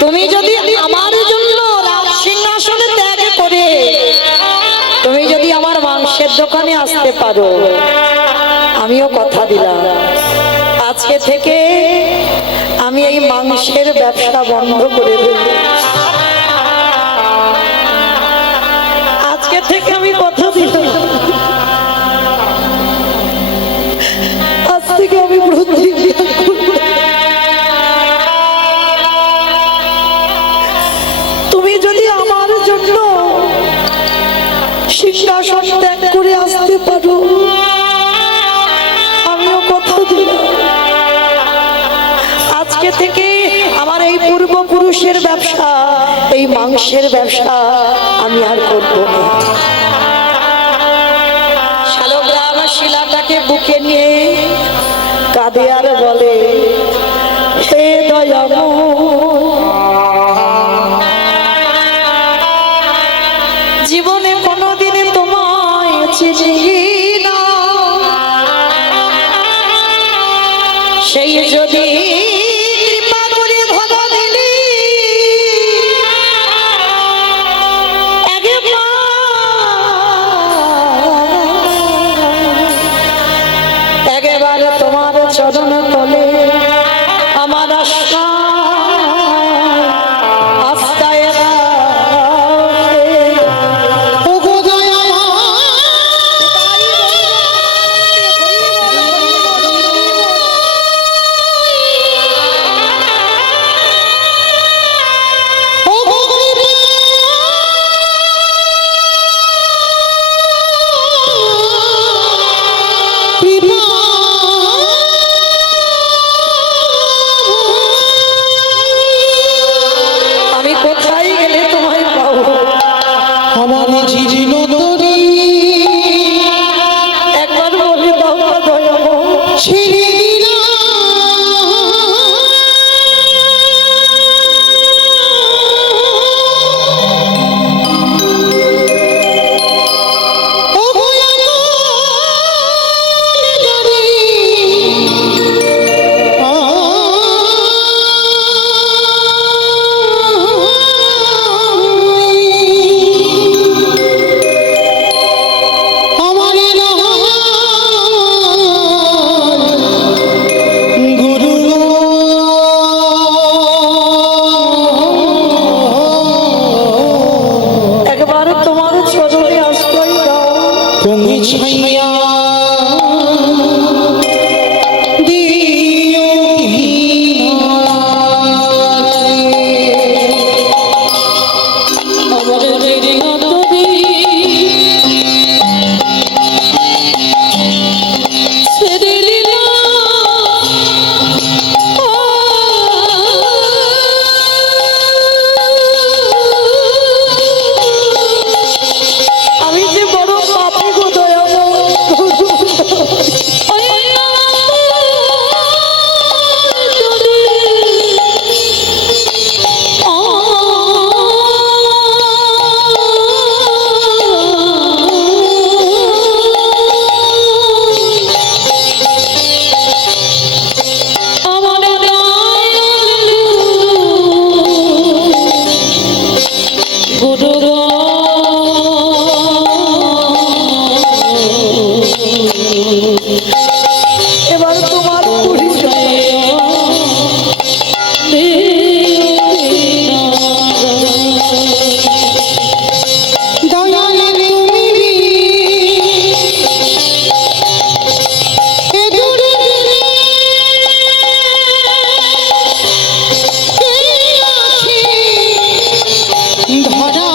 তুমি যদি আমার জন্য রাজ সিংহাসনে ত্যাগ করে তুমি যদি আমার মাংসের দোকানে আসতে পারো, আমিও কথা দিলাম আজকে থেকে আমি এই মাংসের ব্যবসা বন্ধ করে দেব। আজকে থেকে আমি কথা দিলাম, আজ থেকে আমি প্রতিজ্ঞা করব সিংহাসন ত্যাগ করে আসতে পারো, আমিও কথা দিলাম আজকে থেকে আমার এই পূর্বপুরুষের ব্যবসা, এই মাংসের ব্যবসা আমি আর করব না। শালগ্রাম শিলাটাকে বুকে নিয়ে কাঁদে আর বলে, হে দয়াময় জীবনে কোনোদিন তোমায় চিনি না, সেই যদি কৃপা করে ভালো দিলি একবার তোমার চরণ তলে আমার আশা আর তোমার চরণে আশ্রয় দাও। তুমি ছাইয়া দিও আমার হৃদয় তরি ছেড়ে দিলাম। আমি যে বড় পাপী গো দয়াময়। এবার তোমার পরিচয় দয়ালে তুমি এ দূরে ধরা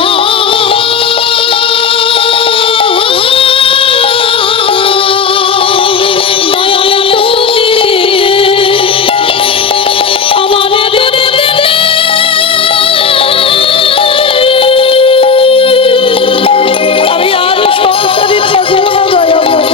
আমি আর সংসারে থাকবো না দয়াময়।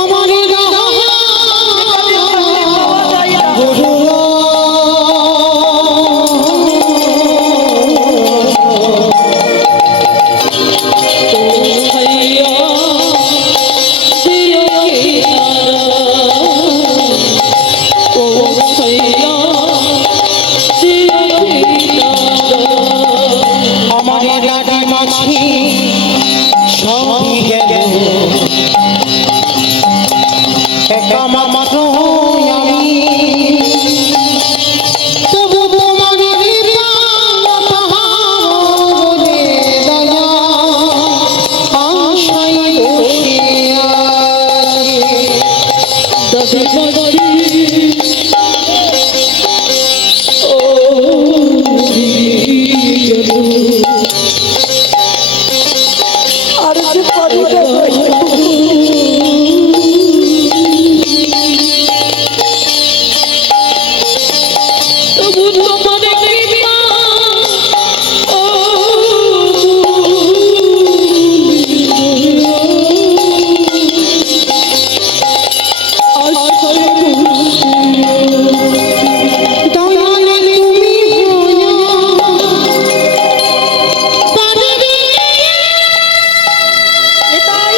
আমার পাওয়া যায় না। আমার দাদি মাছি সবই গেল একা মাত্র আমি তবু তোমার কৃপা বলে দয়া আশায় বসে আছি। আর যে পারি না তবু তোমার কৃপা দয়ালে তুমি এটাই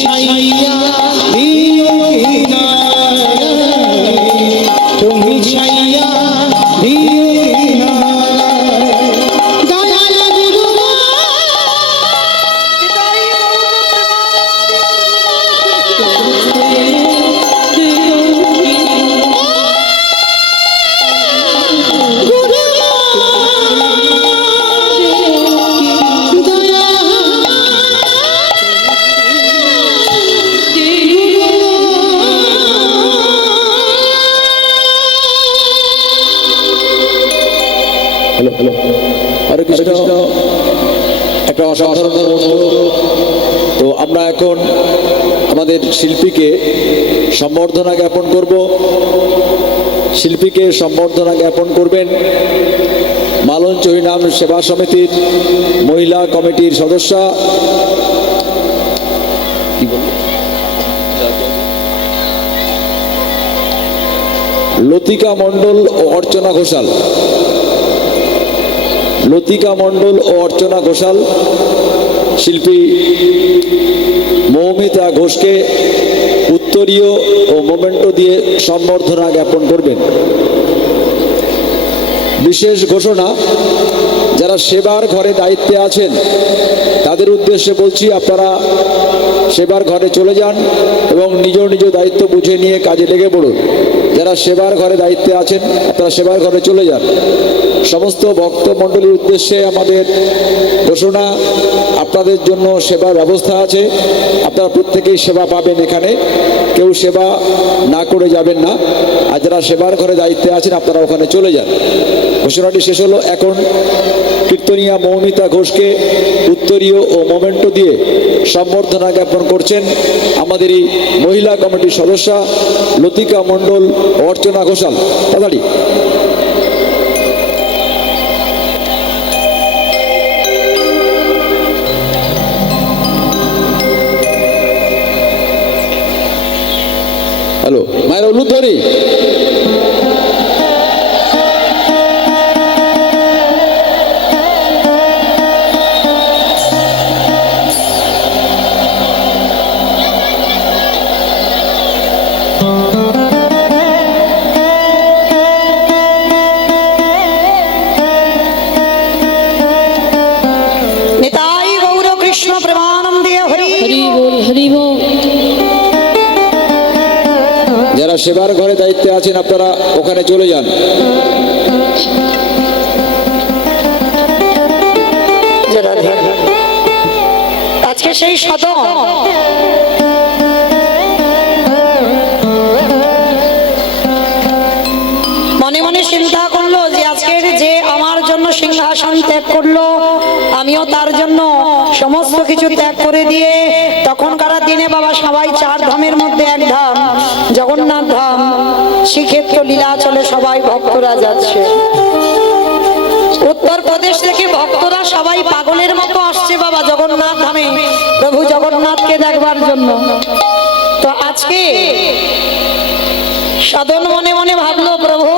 ছাই হরে কৃষ্ণ। একটা অসাধারণ মুহূর্ত। তো আমরা এখন আমাদের শিল্পীকে সম্বর্ধনা জ্ঞাপন করব। শিল্পীকে সম্বর্ধনা জ্ঞাপন করবেন মালঞ্চ হরিনাম সেবা সমিতির মহিলা কমিটির সদস্যা লতিকা মণ্ডল ও অর্চনা ঘোষাল। লতিকা মণ্ডল ও অর্চনা ঘোষাল শিল্পী মৌমিতা ঘোষকে উত্তরীয় ও মোমেন্টো দিয়ে সম্বর্ধনা জ্ঞাপন করবেন। বিশেষ ঘোষণা, যারা সেবার ঘরে দায়িত্বে আছেন তাদের উদ্দেশ্যে বলছি, আপনারা সেবার ঘরে চলে যান এবং নিজ নিজ দায়িত্ব বুঝে নিয়ে কাজে লেগে পড়ুন। যারা সেবার ঘরে দায়িত্বে আছেন আপনারা সেবার ঘরে চলে যান। সমস্ত ভক্তমণ্ডলীর উদ্দেশ্যে আমাদের ঘোষণা, আপনাদের জন্য সেবার ব্যবস্থা আছে, আপনারা প্রত্যেকেই সেবা পাবেন। এখানে কেউ সেবা না করে যাবেন না। আর যারা সেবার ঘরে দায়িত্বে আছেন আপনারা ওখানে চলে যান। ঘোষণাটি শেষ হলো। এখন কীর্তনিয়া মৌমিতা ঘোষকে উত্তরীয় ও মোমেন্টো দিয়ে সম্বর্ধনা জ্ঞাপন করছেন আমাদের এই মহিলা কমিটির সদস্যা লতিকা মণ্ডল ও অর্চনা ঘোষাল। তাড়াতাড়ি। হ্যালো, মায়ের হলুদ ধরি। নিতাই গৌর কৃষ্ণ প্রেমানন্দে হরি হরি বল, হরি বল। যারা সেবার ঘরে দায়িত্বে আছেন আপনারা ওখানে চলে যান। আজকে সেই সদন মনে মনে চিন্তা করলো যে আজকের যে আমার জন্য সিংহাসন ত্যাগ করলো, আমিও তার জন্য সমস্ত কিছু ত্যাগ করে দিয়ে, তখনকার দিনে বাবা সবাই চার ধামের মধ্যে এক ধাম জগন্নাথ ধাম, শ্রীক্ষেত্র লীলাচলে সবাই ভক্তরা যাচ্ছে। উত্তরপ্রদেশ থেকে ভক্তরা সবাই পাগলের মতো আসছে বাবা জগন্নাথ ধামে প্রভু জগন্নাথকে দেখবার জন্য। তো আজকে সাধন মনে মনে ভাবলো, প্রভু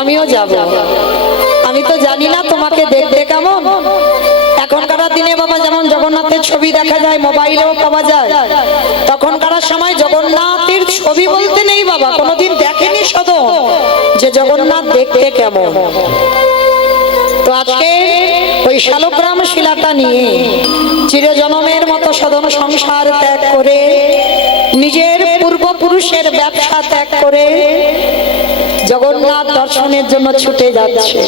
আমিও যাব। আমি তো জানি না তোমাকে দেখতে কেমন। এখনকার দিনে বাবা যেমন জগন্নাথের ছবি দেখা যায়, মোবাইলেও পাওয়া যায়, তখনকার সময় জগন্নাথের ছবি বলতে নেই বাবা, কোনোদিন দেখেনি সদন যে জগন্নাথ দেখতে কেমন। তো আজকে ওই শালগ্রাম শিলাটা নিয়ে চিরজনমের মতো সদন সংসার ত্যাগ করে, নিজের পূর্বপুরুষের ব্যবসা ত্যাগ করে জগন্নাথ দর্শনের জন্য ছুটে যাচ্ছে।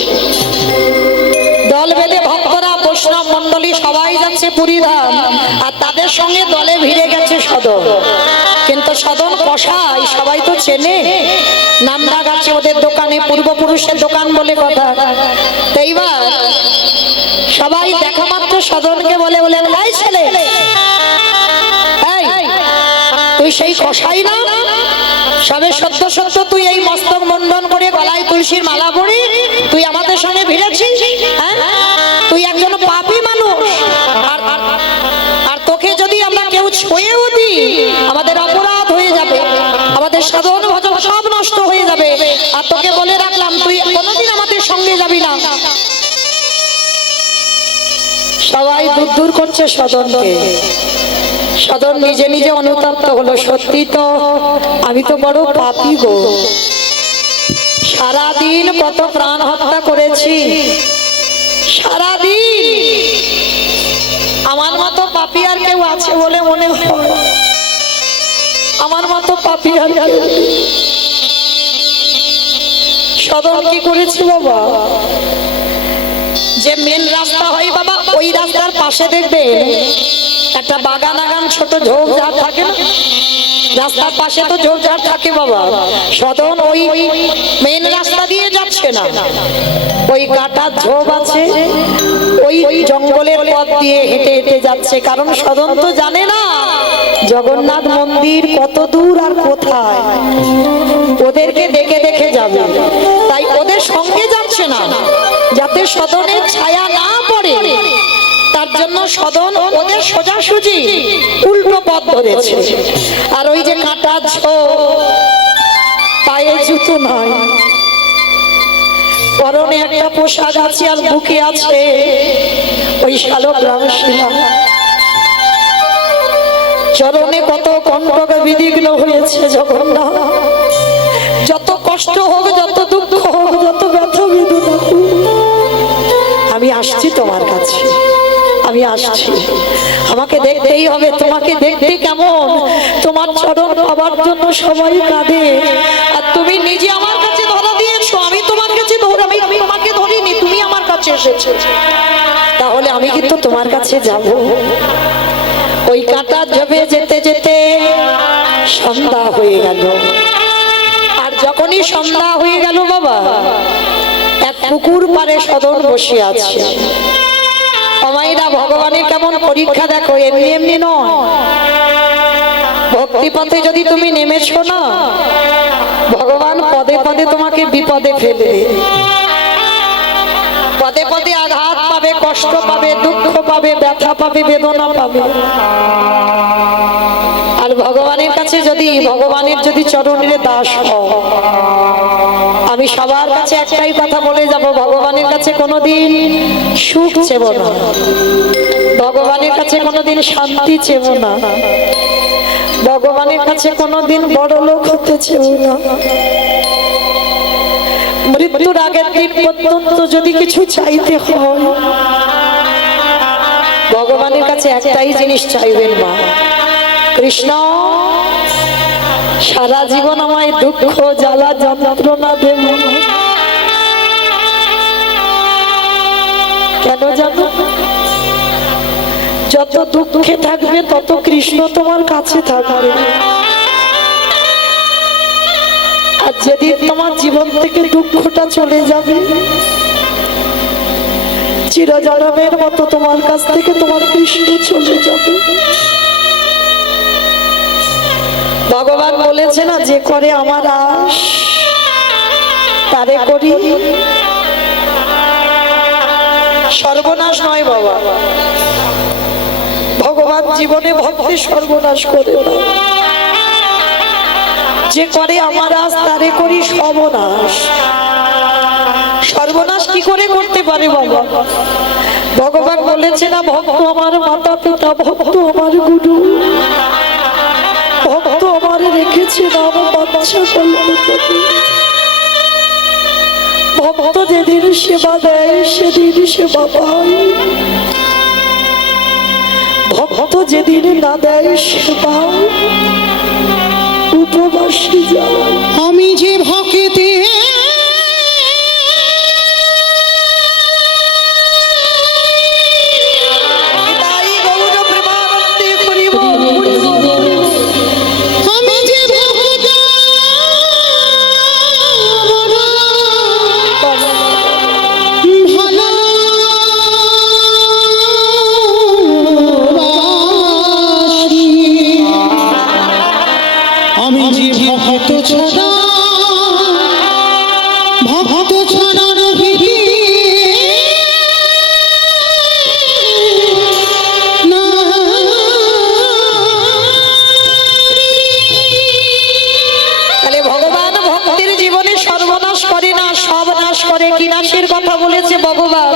দল বেঁধে ভক্তরা বৈষ্ণব মন্ডলী সবাই যাচ্ছে পুরী ধাম, আর তাদের সঙ্গে দলে ভিড়ে গেছে সদন। কিন্তু সদন কসাই সবাই তো চেনে, নাম ডাক আছে ওদের দোকানে, পূর্বপুরুষের দোকান বলে কথা। তো এইবার সবাই দেখা মাত্র সদনকে বলে বলেন, এই ছেলে, এই তুই সেই কসাই না? সবে সত্য সত্য তুই এই মস্তক মন্ডন করে গলায় তুলসীর মালা পরি তুই আমাদের সঙ্গে ভিড়েছিস? হ্যাঁ, তুই একজন পাপী মানুষ। আর তোকে যদি আমরা কেউ ছুঁয়েও দিই আমাদের অপরাধ হয়ে যাবে, আমাদের সাধন ভজন সব নষ্ট হয়ে যাবে। আর তোকে বলে রাখলাম তুই কোনোদিন আমাদের সঙ্গে যাবি না। সবাই দূর দূর করছে সদনকে। সদন নিজে নিজে অনুতপ্ত হলো, সত্যি তো আমি তো বড় পাপী গো, সারাদিন কত প্রাণ হত্যা করেছি, সারাদিন। আমার মতো পাপী আর কেউ আছে বলে মনে হয়? আমার মতো পাপী আর কেউ? সদন কি করেছি বাবা? যে মেন রাস্তা হয় বাবা, ওই রাস্তার পাশে দেখবে একটা বাগান আগান ছোট ঝোপঝাড় থাকে না, রাস্তার পাশে তো ঝোপঝাড় থাকে বাবা। সদন ওই মেন রাস্তা দিয়ে যাচ্ছে, যাচ্ছে না, ওই কাঁটার ঝোপ আছে, ওই জঙ্গলের পথ দিয়ে হেঁটে হেঁটে যাচ্ছে। কারণ সদন তো জানে না জগন্নাথ মন্দির কত দূর আর কোথায়, ওদেরকে দেখে দেখে যাবে, তাই ওদের সঙ্গে যাচ্ছে না, যাতে সদনের ছায়া না পড়ে, তার জন্য সদন ওদের সোজাসুজি উল্টো পথ ধরেছে। আর ওই যে কাঁটার ঝোপ, পায়ে জুতো নয়, পরনে একটা পোশাক আছে আর বুকে আছে ওই শালগ্রাম শিলা। চরণে কত কণ্টক বিধিগ্ন হয়েছে জগন্নাথ। যত কষ্ট হোক, যত দুঃখ হোক, যত ব্যথা বেদনা হোক, আমি আসছি তোমার কাছে, আমি আসছি। আমাকে দেখতেই হবে, তোমাকে দেখতে কেমন, তোমার চরণ পাবার জন্য সবাই কাঁদে, আর তুমি নিজে আমার কাছে ধরা দিয়েছো। আমি তোমার কাছে আমি তোমাকে ধরিনি, তুমি আমার কাছে এসেছো, তাহলে আমি কিন্তু তোমার কাছে যাব। ওই কাঁটা জবে যেতে যেতে সন্ধ্যা হয়ে গেল। আর যখনই সন্ধ্যা হয়ে গেল বাবা, এক পুকুর পাড়ে সদন বসে আছে। আমাইরা ভগবানের কেমন পরীক্ষা দেখো, এমনি এমনি নয়। ভক্তি পথে যদি তুমি নেমেছো না, ভগবান পদে পদে তোমাকে বিপদে ফেলবে, পদে পদে আঘাত পাবে, কষ্ট পাবে, দুঃখ পাবে, ব্যথা পাবে, বেদনা পাবে। আর ভগবানের কাছে যদি, ভগবানের যদি চরণের দাস হও, আমি সবার কাছে একটাই কথা বলে যাব, ভগবানের কাছে কোনোদিন সুখ চেব না, ভগবানের কাছে কোনোদিন শান্তি চেব না, ভগবানের কাছে কোনোদিন বড় লোক হতে চেব না। মৃত্যুর আগের দিন পর্যন্ত যদি কিছু চাইতে হয়, ভগবানের কাছে একটাই জিনিস চাইবেন, মা কৃষ্ণ সারা জীবন আমায় দুঃখ জ্বালা যন্ত্রণা দেব না। কেন জানো? যত দুঃখে থাকবে তত কৃষ্ণ তোমার কাছে থাকবে। আর যেদিন তোমার জীবন থেকে দুঃখটা চলে যাবে, চিরজনমের মতো তোমার কাছ থেকে তোমার কৃষ্ণ চলে যাবে। ভগবান বলেছে না, যে করে আমার আশ তারে করি সর্বনাশ। নয় বাবা, ভগবান জীবনে ভক্তি সর্বনাশ করে না। যে করে আমার আশ তারে করি সর্বনাশ। সর্বনাশ কি করে করতে পারে বাবা? ভগবান বলেছে না, ভক্ত আমার মাতা পিতা, ভক্ত আমার গুরু, ভক্ত আমার রেখেছে নাম বাচ্চা কল্পতরু। ভক্ত যেদিন সেবা দেয় সেদিন সেবা পায়, ভক্ত যেদিন না দেয় সেবা উপবাসী যায়। আমি যে ভক্তি আমি যে ভক্ত ভালোবাসি, আমি যে ভক্ত ছাড়া ভক্ত ছাড়া রহিতে না। তাহলে ভগবান ভক্তির জীবনে সর্বনাশ করে না, সব নাশ করে। কি নাশের কথা বলেছে ভগবান?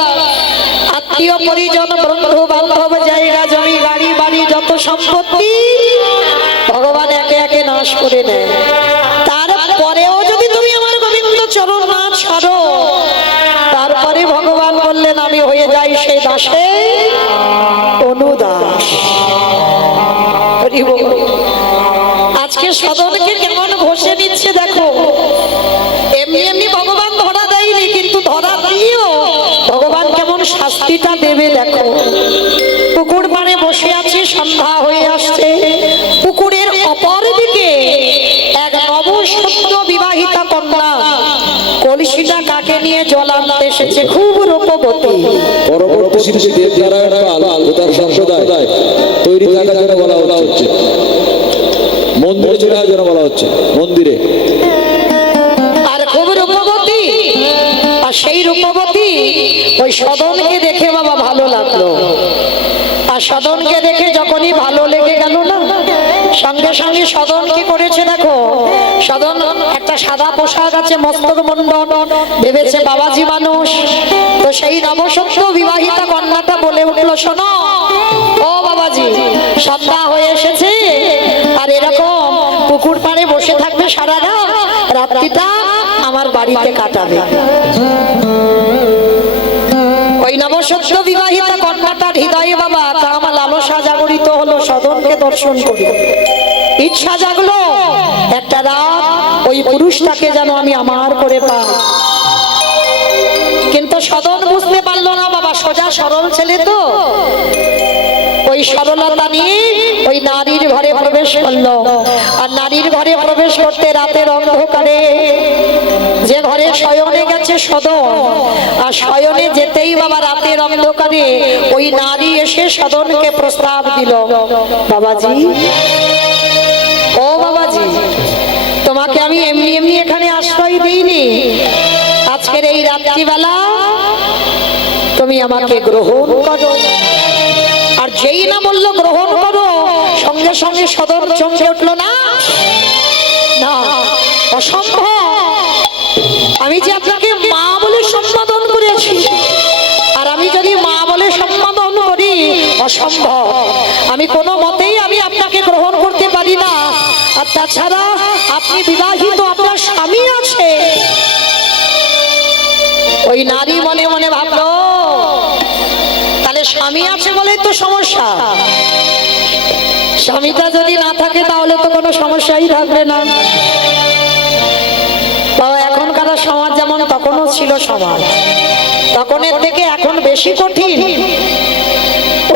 আত্মীয় পরিজন, বন্ধু বান্ধব, জায়গা জমি, গাড়ি বাড়ি, যত সম্পত্তি ভগবান একে একে নাশ করে নেয়। তারপরেও যদি তুমি আমার গোবিন্দ চরণ না ছাড়ো, তারপরে ভগবান বললেন আমি হয়ে যাই সেই দাসে অনুদাস। হরি বল। আজকে সদনকে কেমন ঘষে নিচ্ছে দেখো। এমনি এমনি ভগবান ধরা দেয়নি, কিন্তু ধরা দিয়েও ভগবান কেমন শাস্তিটা দেবে দেখো। পুকুর পাড়ে বসে আছি, সন্ধ্যা হয়ে আসছে। পুকুরের অপর দিকে এক নবসদ্য বিবাহিতা কন্যা কলসিটা কাকে জল আনতে এসেছে, খুব রূপবতী। পরবর্তী শিল্পী দেবনারায়ণ পাল ও তার সম্প্রদায় তৈরি থাকার জন্য বলা হচ্ছে, মন্দিরে চলে আসার জন্য বলা হচ্ছে, মন্দিরে। আর খুব রূপবতী, আর সেই রূপবতী ওই সদনকে দেখে বাবা ভালো লাগলো। আর সদনকে দেখে যখনই ভালো লেগে গেল না, সঙ্গে সঙ্গে সদন কি করেছে দেখো, সদন একটা সাদা পোশাক আছে, মস্তক মণ্ডল, ভেবেছে বাবাজি মানুষ। তো সেই নবসত্য বিবাহিতা কন্যাটা বলে উঠলো, শোনো ও বাবাজি, সন্ধ্যা হয়ে এসেছে, আর এরকম পুকুর পাড়ে বসে থাকবে সারা রাত, রাত্রিটা আমার বাড়িতে কাটাবে। ওই নবসত্য বিবাহিতা কন্যাটার হৃদয়ে বাবা কাম লালসা জাগরিত হলো, সদনকে দর্শন করি ইচ্ছা জাগলো, একটা রাত ওই পুরুষটাকে যেন আমি আমার করে পাই। কিন্তু সদন বুঝতে পারলো না বাবা, সোজা সরল ছেলে তো, ওই সরলতা নিয়ে ওই নারীর ঘরে প্রবেশ করলো। আর নারীর ঘরে প্রবেশ করতে রাতের অন্ধকারে, যে ঘরে শয়নে গেছে সদন, আর শয়নে যেতেই বাবা রাতের অন্ধকারে ওই নারী এসে সদনকে প্রস্তাব দিল, বাবাজি ও বাবাজি, তোমাকে আমি এমনি এমনি এখানে আশ্রয় দিইনি, আজকের এই রাত্রিবেলা তুমি আমাকে গ্রহণ করো। আর যেই না বললো গ্রহণ করো, সঙ্গে সঙ্গে সদন চমকে উঠলো, না না, অসম্ভব, আমি যে আপনাকে মা বলে সম্বোধন করেছি, আর আমি যদি মা বলে সম্বোধন করি, অসম্ভব, আমি কোনো মতেই আমি আপনাকে গ্রহণ করতে পারি না। আর তাছাড়া আপনি বিবাহিত, আপনার স্বামী আছে। ওই নারী মনে মনে ভাবলো, তাহলে স্বামী আছে বলে তো সমস্যা, স্বামীটা যদি না থাকে তাহলে তো কোনো সমস্যাই থাকবে না। বাবা, এখনকার সমাজ যেমন তখনও ছিল সমাজ, তখনের থেকে এখন বেশি কঠিন।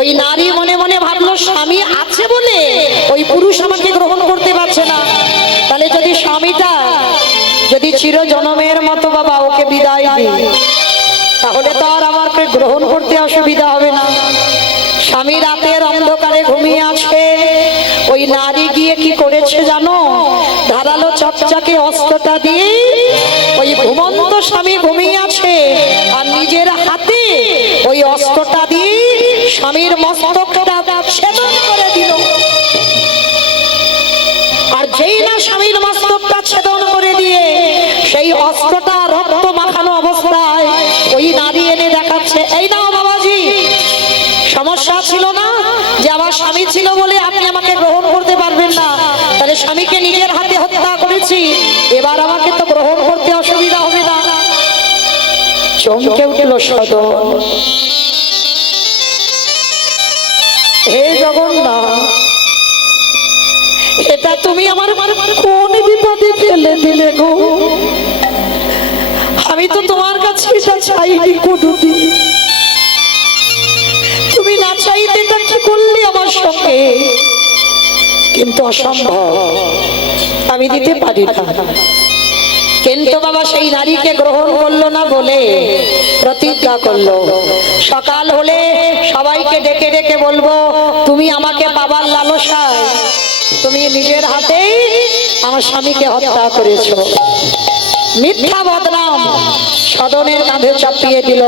ওই নারী মনে মনে ভাবলো, স্বামী আছে বলে ওই পুরুষ আমাকে গ্রহণ করতে পারছে না, তাহলে যদি স্বামীটা যদি চির জনমের মতো বাবা ওকে বিদায় দিই, তাহলে তো আর আমাকে গ্রহণ করতে অসুবিধা হবে না। স্বামী রাতের অন্ধকারে ঘুমিয়ে আছে, ওই নারী গিয়ে কি করেছে জানো, ধারালো চকচকে অস্ত্রটা দিয়ে ওই ঘুমন্ত স্বামী ঘুমিয়ে আছে, আর নিজের হাতে ওই অস্ত্রটা দিয়ে স্বামীর মস্তকটা ছেদন করে দিল। আর যেই না স্বামীর মস্তকটা ছেদন করে দিয়ে সেই অস্ত্রটা রক্ত মাখানো অবস্থায় ওই নারী এনে দেখাচ্ছে, এই নাও বাবাজি, সমস্যা ছিল না যে আমার স্বামী ছিল বলে আপনি আমাকে গ্রহণ করতে পারবেন না, তাহলে স্বামীকে নিজের হাতে হত্যা করেছি, এবার আমাকে তো গ্রহণ করতে অসুবিধা হবে না। চমকে উঠল সদন, হে জগন্নাথ, এটা তুমি আমার কোন বিপদে ফেলে দিলে গো, আমি তো তোমার কাছে এটা চাইনি কোনোদিন, তুমি না চাইতে এটা কি করলে আমার সঙ্গে, কিন্তু অসম্ভব, আমি দিতে পারি না। কিন্তু বাবা সেই নারীকে গ্রহণ করলো না বলে প্রতিজ্ঞা করলো, সকাল হলে সবাইকে ডেকে ডেকে বলবো, তুমি আমাকে বাবার লালসায় তুমি নিজের হাতেই আমার স্বামীকে হত্যা করেছো। মিথ্যা বদনাম সদনের কাঁধে চাপিয়ে দিল।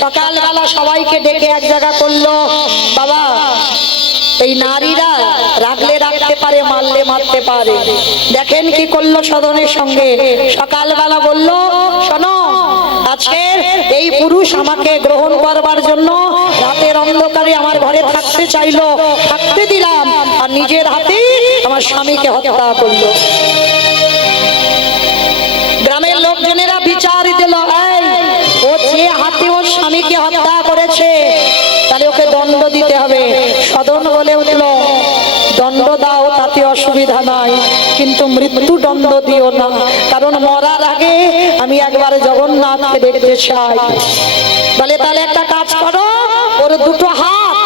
সকালবেলা সবাইকে ডেকে এক জায়গা করলো, বাবা এই নারীরা রাখলে রাখতে পারে, মারলে মারতে পারে, দেখেন কি করলো সদনের সঙ্গে। সকালবেলা বলল, শোনো, আজকে এই পুরুষ আমাকে গ্রহণ করবার জন্য রাতের অন্ধকারে আমার ঘরে থাকতে চাইলো, থাকতে দিলাম, আর নিজের হাতে আমার স্বামীকে হত্যা করলো। গ্রামের লোকজনেরা বিচার দিল, ও যে হাতে ওর স্বামীকে হত্যা করেছে তাহলে ওকে দণ্ড দিতে হবে। সদন বলে উঠল, দণ্ড দাও তাতে অসুবিধা নাই, কিন্তু মৃত্যু দণ্ড দিও না, কারণ মরার আগে আমি একবার জগন্নাথকে দেখতে চাই। বলে তাহলে একটা কাজ করো, ওর দুটো হাত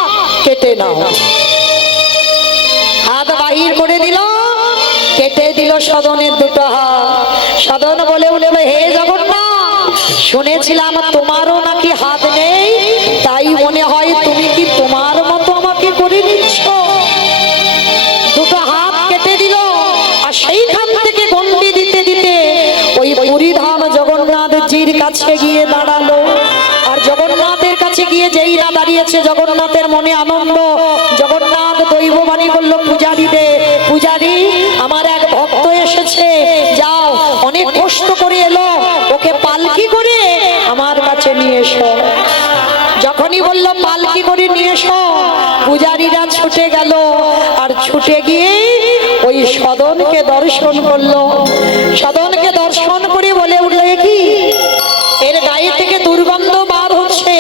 কেটে নাও। হাত বাহির করে দিল, কেটে দিল সদনের দুটো হাত। সদন বলে উঠল, হে জগন্নাথ, শুনেছিলাম তোমারও নাকি হাত নেই, তাই মনে হয় তুমি কি তোমার মতো আমাকে করে নিচ্ছ। দুটো হাত কেটে দিল, আর সেইখান থেকে গন্ডি দিতে দিতে ওই পুরীধাম জগন্নাথজির কাছে গিয়ে দাঁড়ালো। আর জগন্নাথের কাছে গিয়ে যেই না দাঁড়িয়েছে, জগন্নাথের মনে আনন্দ। জগন্নাথ দৈববাণী করলো পূজারীদের, পূজারী আমার এক ভক্ত এসেছে, যাও অনেক কষ্ট করে এলো, ওকে পালকি করে আমার কাছে নিয়ে এসো। যখনই বললো পালকি করে নিয়ে এসো, পূজারীরা ছুটে গেল। আর ছুটে গিয়ে ওই সদনকে দর্শন করলো। সদনকে দর্শন করে বলে উঠলো, এ কি, এর গায়ে থেকে দুর্গন্ধ বার হচ্ছে,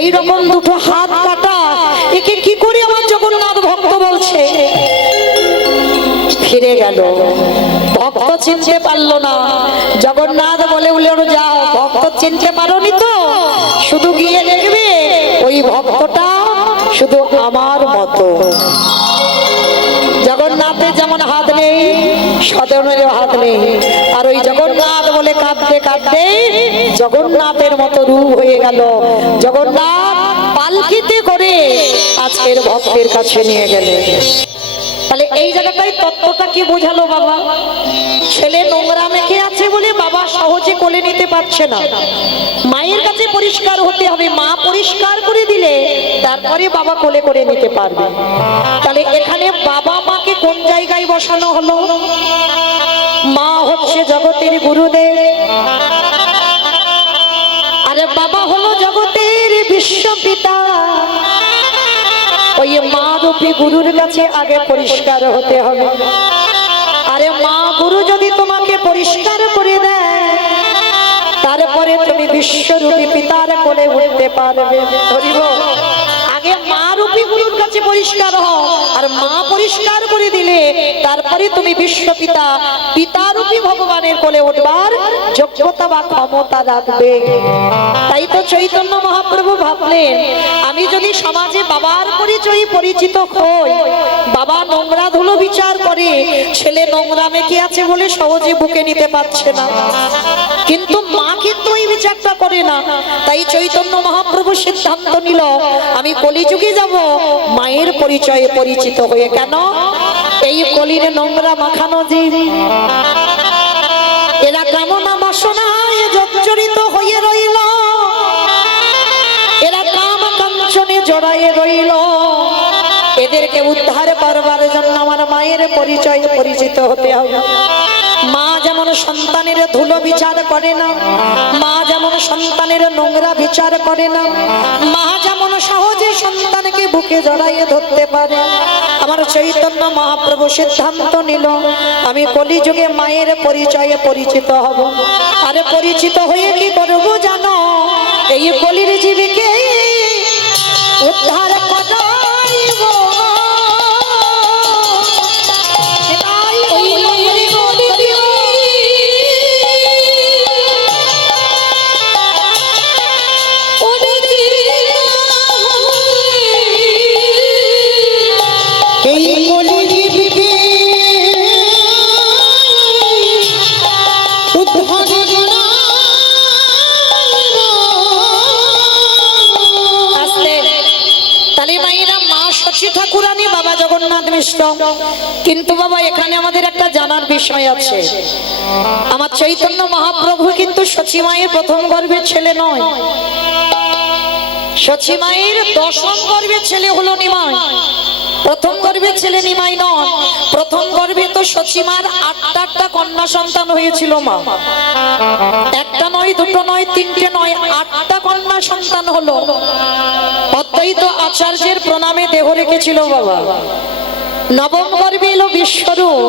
এইরকম দুটো হাত কাটা, একে কি করে আমার জগন্নাথ ভক্ত বলছে। ফিরে গেল, ভক্ত চিনতে পারলো না। জগন্নাথ বলে উঠলো, যাও ভক্ত চিনতে পারোনি তো, শুধু গিয়ে দেখবে ওই ভক্তটা শুধু আমার মতো। জগন্নাথের যেমন হাত নেই, সদনেরও হাত নেই। আর ওই জগন্নাথ বলে কাঁদতে কাঁদতে জগন্নাথের মতো রূপ হয়ে গেল। জগন্নাথ পালকিতে করে আজকের ভক্তের কাছে নিয়ে গেলেন। তাহলে এই জায়গাটাই তত্ত্বটা কি বোঝালো বাবা? ছেলে নোংরা মেখে আছে বলে বাবা সহজে কোলে নিতে পারছে না, মায়ের কাছে পরিষ্কার হতে হবে। মা পরিষ্কার করে দিলে তারপরে বাবা কোলে করে নিতে পারবে। তাহলে এখানে বাবা মাকে কোন জায়গায় বসানো হলো? মা হচ্ছে জগতের গুরুদেব, আরে বাবা হলো জগতের বিশ্বপিতা। ওই মা রূপী গুরুর কাছে আগে পরিষ্কার হতে হবে। আরে মা গুরু যদি তোমাকে পরিষ্কার করে দেয়, তারপরে তুমি বিশ্বরূপী পিতার কোলে উঠতে পারবে। ধরিব আগে মা রূপী গুরুর কাছে পরিষ্কার হও, আর মা পরিষ্কার করে দিলে তারপরে তুমি বিশ্বপিতা পিতারূপী ভগবানের কোলে উঠবার যোগ্যতা বা ক্ষমতা রাখবে। তাই তো চৈতন্য মহাপ্রভু ভাবলেন, আমি যদি সমাজে বাবার পরিচয় পরিচিত হই, বাবা নোংরা ধুলো বিচার করে, ছেলে নোংরা মেখে আছে বলে সহজে বুকে নিতে পারছে না, কিন্তু মা কিন্তু এই বিচারটা করে না। তাই চৈতন্য মহাপ্রভু সিদ্ধান্ত নিল, আমি কলিযুগে যাব মায়ের পরিচয়ে পরিচিত হয়ে। কেন? এই কলির নোংরা মাখানো জীব, এরা কামনা বাসনায় জর্জরিত হয়ে রইল, এরা কাম কাঞ্চনে জড়ায়ে রইল। এদেরকে উদ্ধার করবার জন্য আমার মায়ের পরিচয়ে পরিচিত হতে হবে। মা যেমন সন্তানের ধুলো বিচার করে না, মা যেমন সন্তানের নোংরা বিচার করে না, মা যেমন সহজে সন্তানকে বুকে জড়াইয়ে ধরতে পারে, আমার চৈতন্য মহাপ্রভু সিদ্ধান্ত নিল, আমি কলিযুগে মায়ের পরিচয়ে পরিচিত হব। আরে পরিচিত হয়ে কি করব জানো? এই কলির জীবীকে উদ্ধার করাইব। ঠাকুরানী বাবা জগন্নাথ মিশ্র। কিন্তু বাবা এখানে আমাদের একটা জানার বিষয় আছে, আমার চৈতন্য মহাপ্রভু কিন্তু সচিমায়ের প্রথম গর্ভের ছেলে নয়, সচিমায়ের দশম গর্ভের ছেলে হলো নিমাই। প্রথম গর্ভের ছেলে নিমাই নয়, প্রথম গর্ভে তো সচিমার আটটা কন্যা সন্তান হয়েছিল মা। একটা নয়, দুটো নয়, তিনটে নয়, আটটা কন্যা সন্তান হলো। অদ্বৈত আচার্যের প্রণামে দেহ রেখেছিল বাবা। নবম গর্ভে এলো বিশ্বরূপ,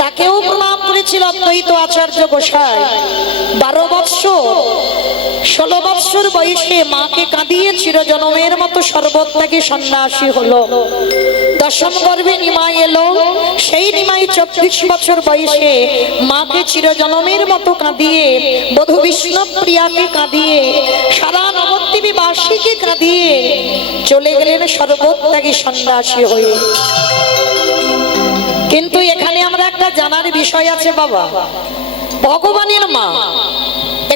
তাকেও প্রণাম করেছিল অদ্বৈত আচার্য গোসাই। 12 বৎসর 16 বৎসর বয়সে মাকে কাঁদিয়ে চিরজনমের মতো সর্বত্যাগী সন্ন্যাসী হলো। দশম গর্ভে নিমাই এলো, সেই নিমাই 24 বছর বয়সে মাকে চিরজনমের মতো কাঁদিয়ে, বধূ বিষ্ণুপ্রিয়াকে কাঁদিয়ে, সারা নবদ্বীপী বাসীকে কাঁদিয়ে চলে গেলেন সর্বত্যাগী সন্ন্যাসী হয়ে। কিন্তু এখানে আমরা একটা জানার বিষয় আছে বাবা, ভগবানের মা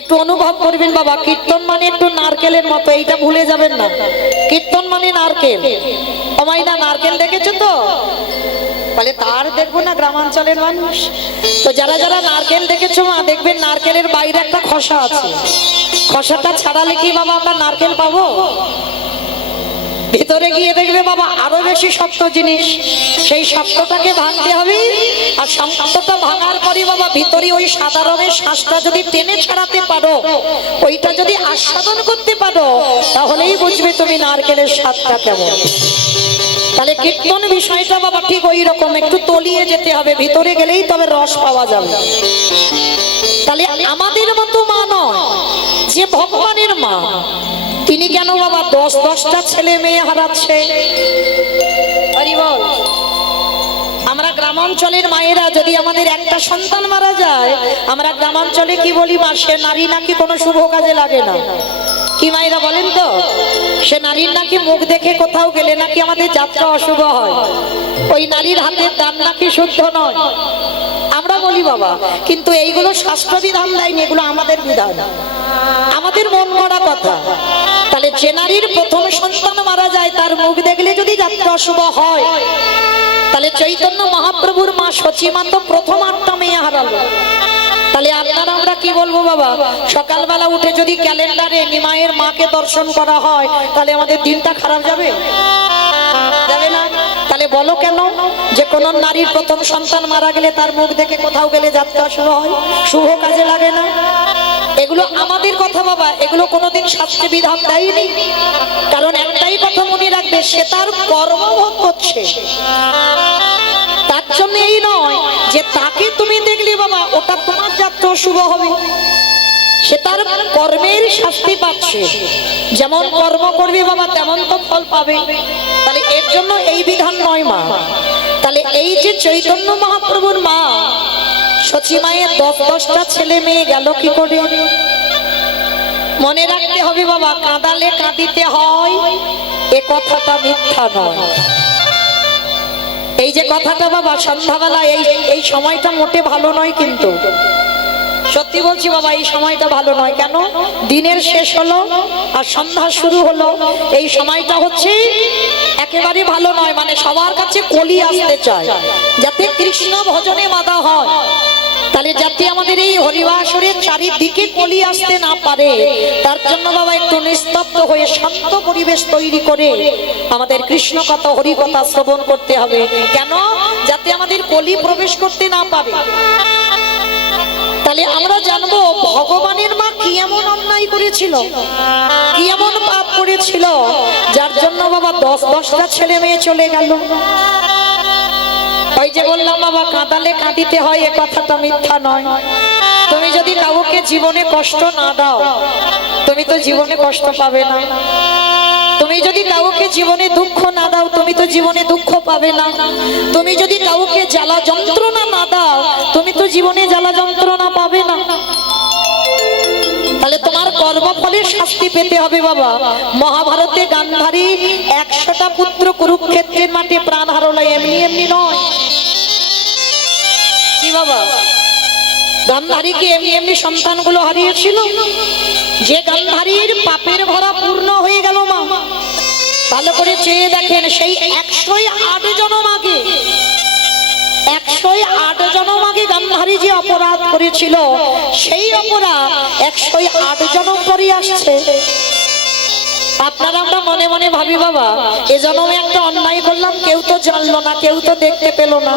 একটু অনুভব করবেন বাবা, কীর্তন মানে একটু নারকেলের মতো, এইটা ভুলে যাবেন না। কীর্তন মানে নারকেল, না নারকেল দেখেছো তো? বলে তার দেখবো না গ্রামাঞ্চলের মানুষ। তো যারা যারা নারকেল দেখেছো মা, দেখবেন নারকেলের বাইরে একটা খসা আছে, খসাটা ছাড়ালে কি বাবা আমরা নারকেল পাবো? ভিতরে গিয়ে দেখবে বাবা আরো বেশি শক্ত জিনিস, সেই শক্তটাকে ভাঙতে হবে। আর শক্তটা ভাঙার পরে বাবা ভিতরে ওই সাদা রঙের শ্বাসটা যদি টেনে ছাড়াতে পারো, ওইটা যদি আস্বাদন করতে পারো, তাহলেই বুঝবে তুমি নারকেলের স্বাদটা কেমন। তাহলে কীর্তন বিষয়টা বাবা ঠিক ওই রকম, একটু তলিয়ে যেতে হবে, ভিতরে গেলেই তবে রস পাওয়া যাবে। তাহলে আমাদের মতো মা নয়, যে ভগবানের মা, তিনি কেন বাবা 10-10টা ছেলে মেয়ে হারাচ্ছে? হরি বল। আমরা গ্রামাঞ্চলের মায়েরা যদি আমাদের একটা সন্তান মারা যায়, আমরা গ্রামাঞ্চলে কি বলি? মা, সে নারী নাকি কোনো শুভ কাজে লাগে না। কি মায়েরা বলেন তো? সে নারীর নাকি মুখ দেখে কোথাও গেলে নাকি আমাদের যাত্রা অশুভ হয়, ওই নারীর হাতের দান নাকি শুদ্ধ নয়। আমরা বলি বাবা, কিন্তু এইগুলো শাস্ত্র বিধান দেয়নি, এগুলো আমাদের বিধান, আমাদের মন গড়া কথা। তাহলে যে নারীর প্রথম সন্তান মারা যায়, তার মুখ দেখলে যদি যাত্রা অশুভ হয়, তাহলে চৈতন্য মহাপ্রভুর মা সচিমা তো প্রথম 8টা মেয়ে হারালো। তাহলে আপনারা আমরা কি বলবো বাবা? সকালবেলা উঠে যদি ক্যালেন্ডারে নিমাইয়ের মাকে দর্শন করা হয়, তাহলে আমাদের দিনটা খারাপ যাবে? যাবে না। তাহলে বলো কেন যে কোন নারীর প্রথম সন্তান মারা গেলে তার মুখ দেখে কোথাও গেলে যাত্রা শুভ হয়, শুভ কাজে লাগে না? এগুলো আমাদের কথা বাবা, এগুলো কোনোদিন শাস্ত্রে বিধান দেয়নি। কারণ একটাই কথা মনে রাখবে, সে তার কর্মভোগ করছে, তার জন্য এই নয় যে তাকে তুমি দেখলে বাবা ওটা তোমার যাত্রা শুভ হবে। সে তার কর্মের শাস্তি পাচ্ছে, যেমন কর্ম করবে বাবা তেমন তো ফল পাবে। তাহলে এর জন্য এই বিধান নয় মা। তাহলে এই যে চৈতন্য মহাপ্রভুর মা সচিমায়ের 10-10টা ছেলে মেয়ে গেল কি করে? মনে রাখতে হবে বাবা, কাঁদালে কাঁদিতে হয়, এ কথাটা মিথ্যা নয়। এই যে কথাটা বাবা সন্ধ্যাবেলা এই সময়টা মোটে ভালো নয়, কিন্তু সত্যি বলছি বাবা, এই সময়টা ভালো নয়। কেন? দিনের শেষ হলো আর সন্ধ্যা শুরু হলো, এই সময়টা হচ্ছে একেবারে ভালো নয়। মানে সবার কাছে কলি আসতে চায়, যাতে কৃষ্ণ ভজনে বাধা হয়। তাহলে যাতে আমাদের এই হরিবাসরের চারিদিকে কলি আসতে না পারে, তার জন্য বাবা একটু নিস্তব্ধ হয়ে শান্ত পরিবেশ তৈরি করে আমাদের কৃষ্ণ কথা হরি কথা শ্রবণ করতে হবে। কেন? যাতে আমাদের কলি প্রবেশ করতে না পারে। তাহলে আমরা জানবো ভগবানের মা কি এমন অন্যায় করেছিল, কি এমন পাপ করেছিল, যার জন্য বাবা 10-10টা ছেলে মেয়ে চলে গেল। ওই যে বললাম বাবা, কাঁদালে কাঁদিতে হয়, এ কথাটা মিথ্যা নয়। তুমি যদি কাউকে জীবনে কষ্ট না দাও, তুমি তো জীবনে কষ্ট পাবে না। তুমি যদি কাউকে জীবনে দুঃখ না দাও, তুমি তো জীবনে দুঃখ পাবে না। তুমি যদি কাউকে জ্বালা যন্ত্রণা না দাও, তুমি তো জীবনে জ্বালা যন্ত্রণা পাবে না। তাহলে তোমার কর্মফলের শাস্তি পেতে হবে বাবা। মহাভারতে গান্ধারী 100টা পুত্র কুরুক্ষেত্রের মাঠে প্রাণ হারালো, এমনি এমনি নয়। কি বাবা, গান্ধারী কি এমনি এমনি সন্তানগুলো হারিয়েছিল? যে গান্ধারীর পাপের ভরা পূর্ণ হয়ে গেল মা, ভালো করে চেয়ে দেখেন, সেই 108 জনম আগে, 108 জনম আগে গান্ধারী যে অপরাধ করেছিল, সেই অপরাধ 108 জনম পরে আসছে। আপনারা আমরা মনে মনে ভাবি বাবা, এ জন্মে একটা অন্যায় করলাম, কেউ তো জানলো না, কেউ তো দেখতে পেল না।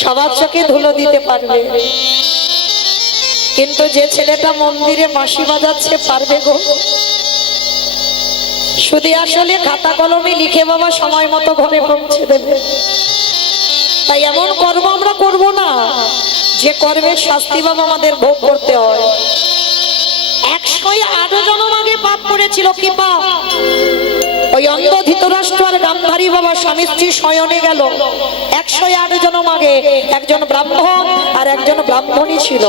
সবার চোখে ধুলো দিতে পারবে, কিন্তু যে ছেলেটা মন্দিরে বাঁশি বাজাচ্ছে পারবে গো? শুধু আসলে খাতা কলমে লিখে বাবা সময় মতো ঘরে পৌঁছে দেবে। তাই এমন কর্ম আমরা করব না যে কর্মের শাস্তি বাবা আমাদের ভোগ করতে হয়। 108 জনম আগে পাপ করেছিল। কি পাপ? ওই অন্ধ ধৃতরাষ্ট্র আর গান্ধারী বাবা স্বামী স্ত্রী শয়নে গেল। 108 জনম আগে একজন ব্রাহ্মণ আর একজন ব্রাহ্মণী ছিল।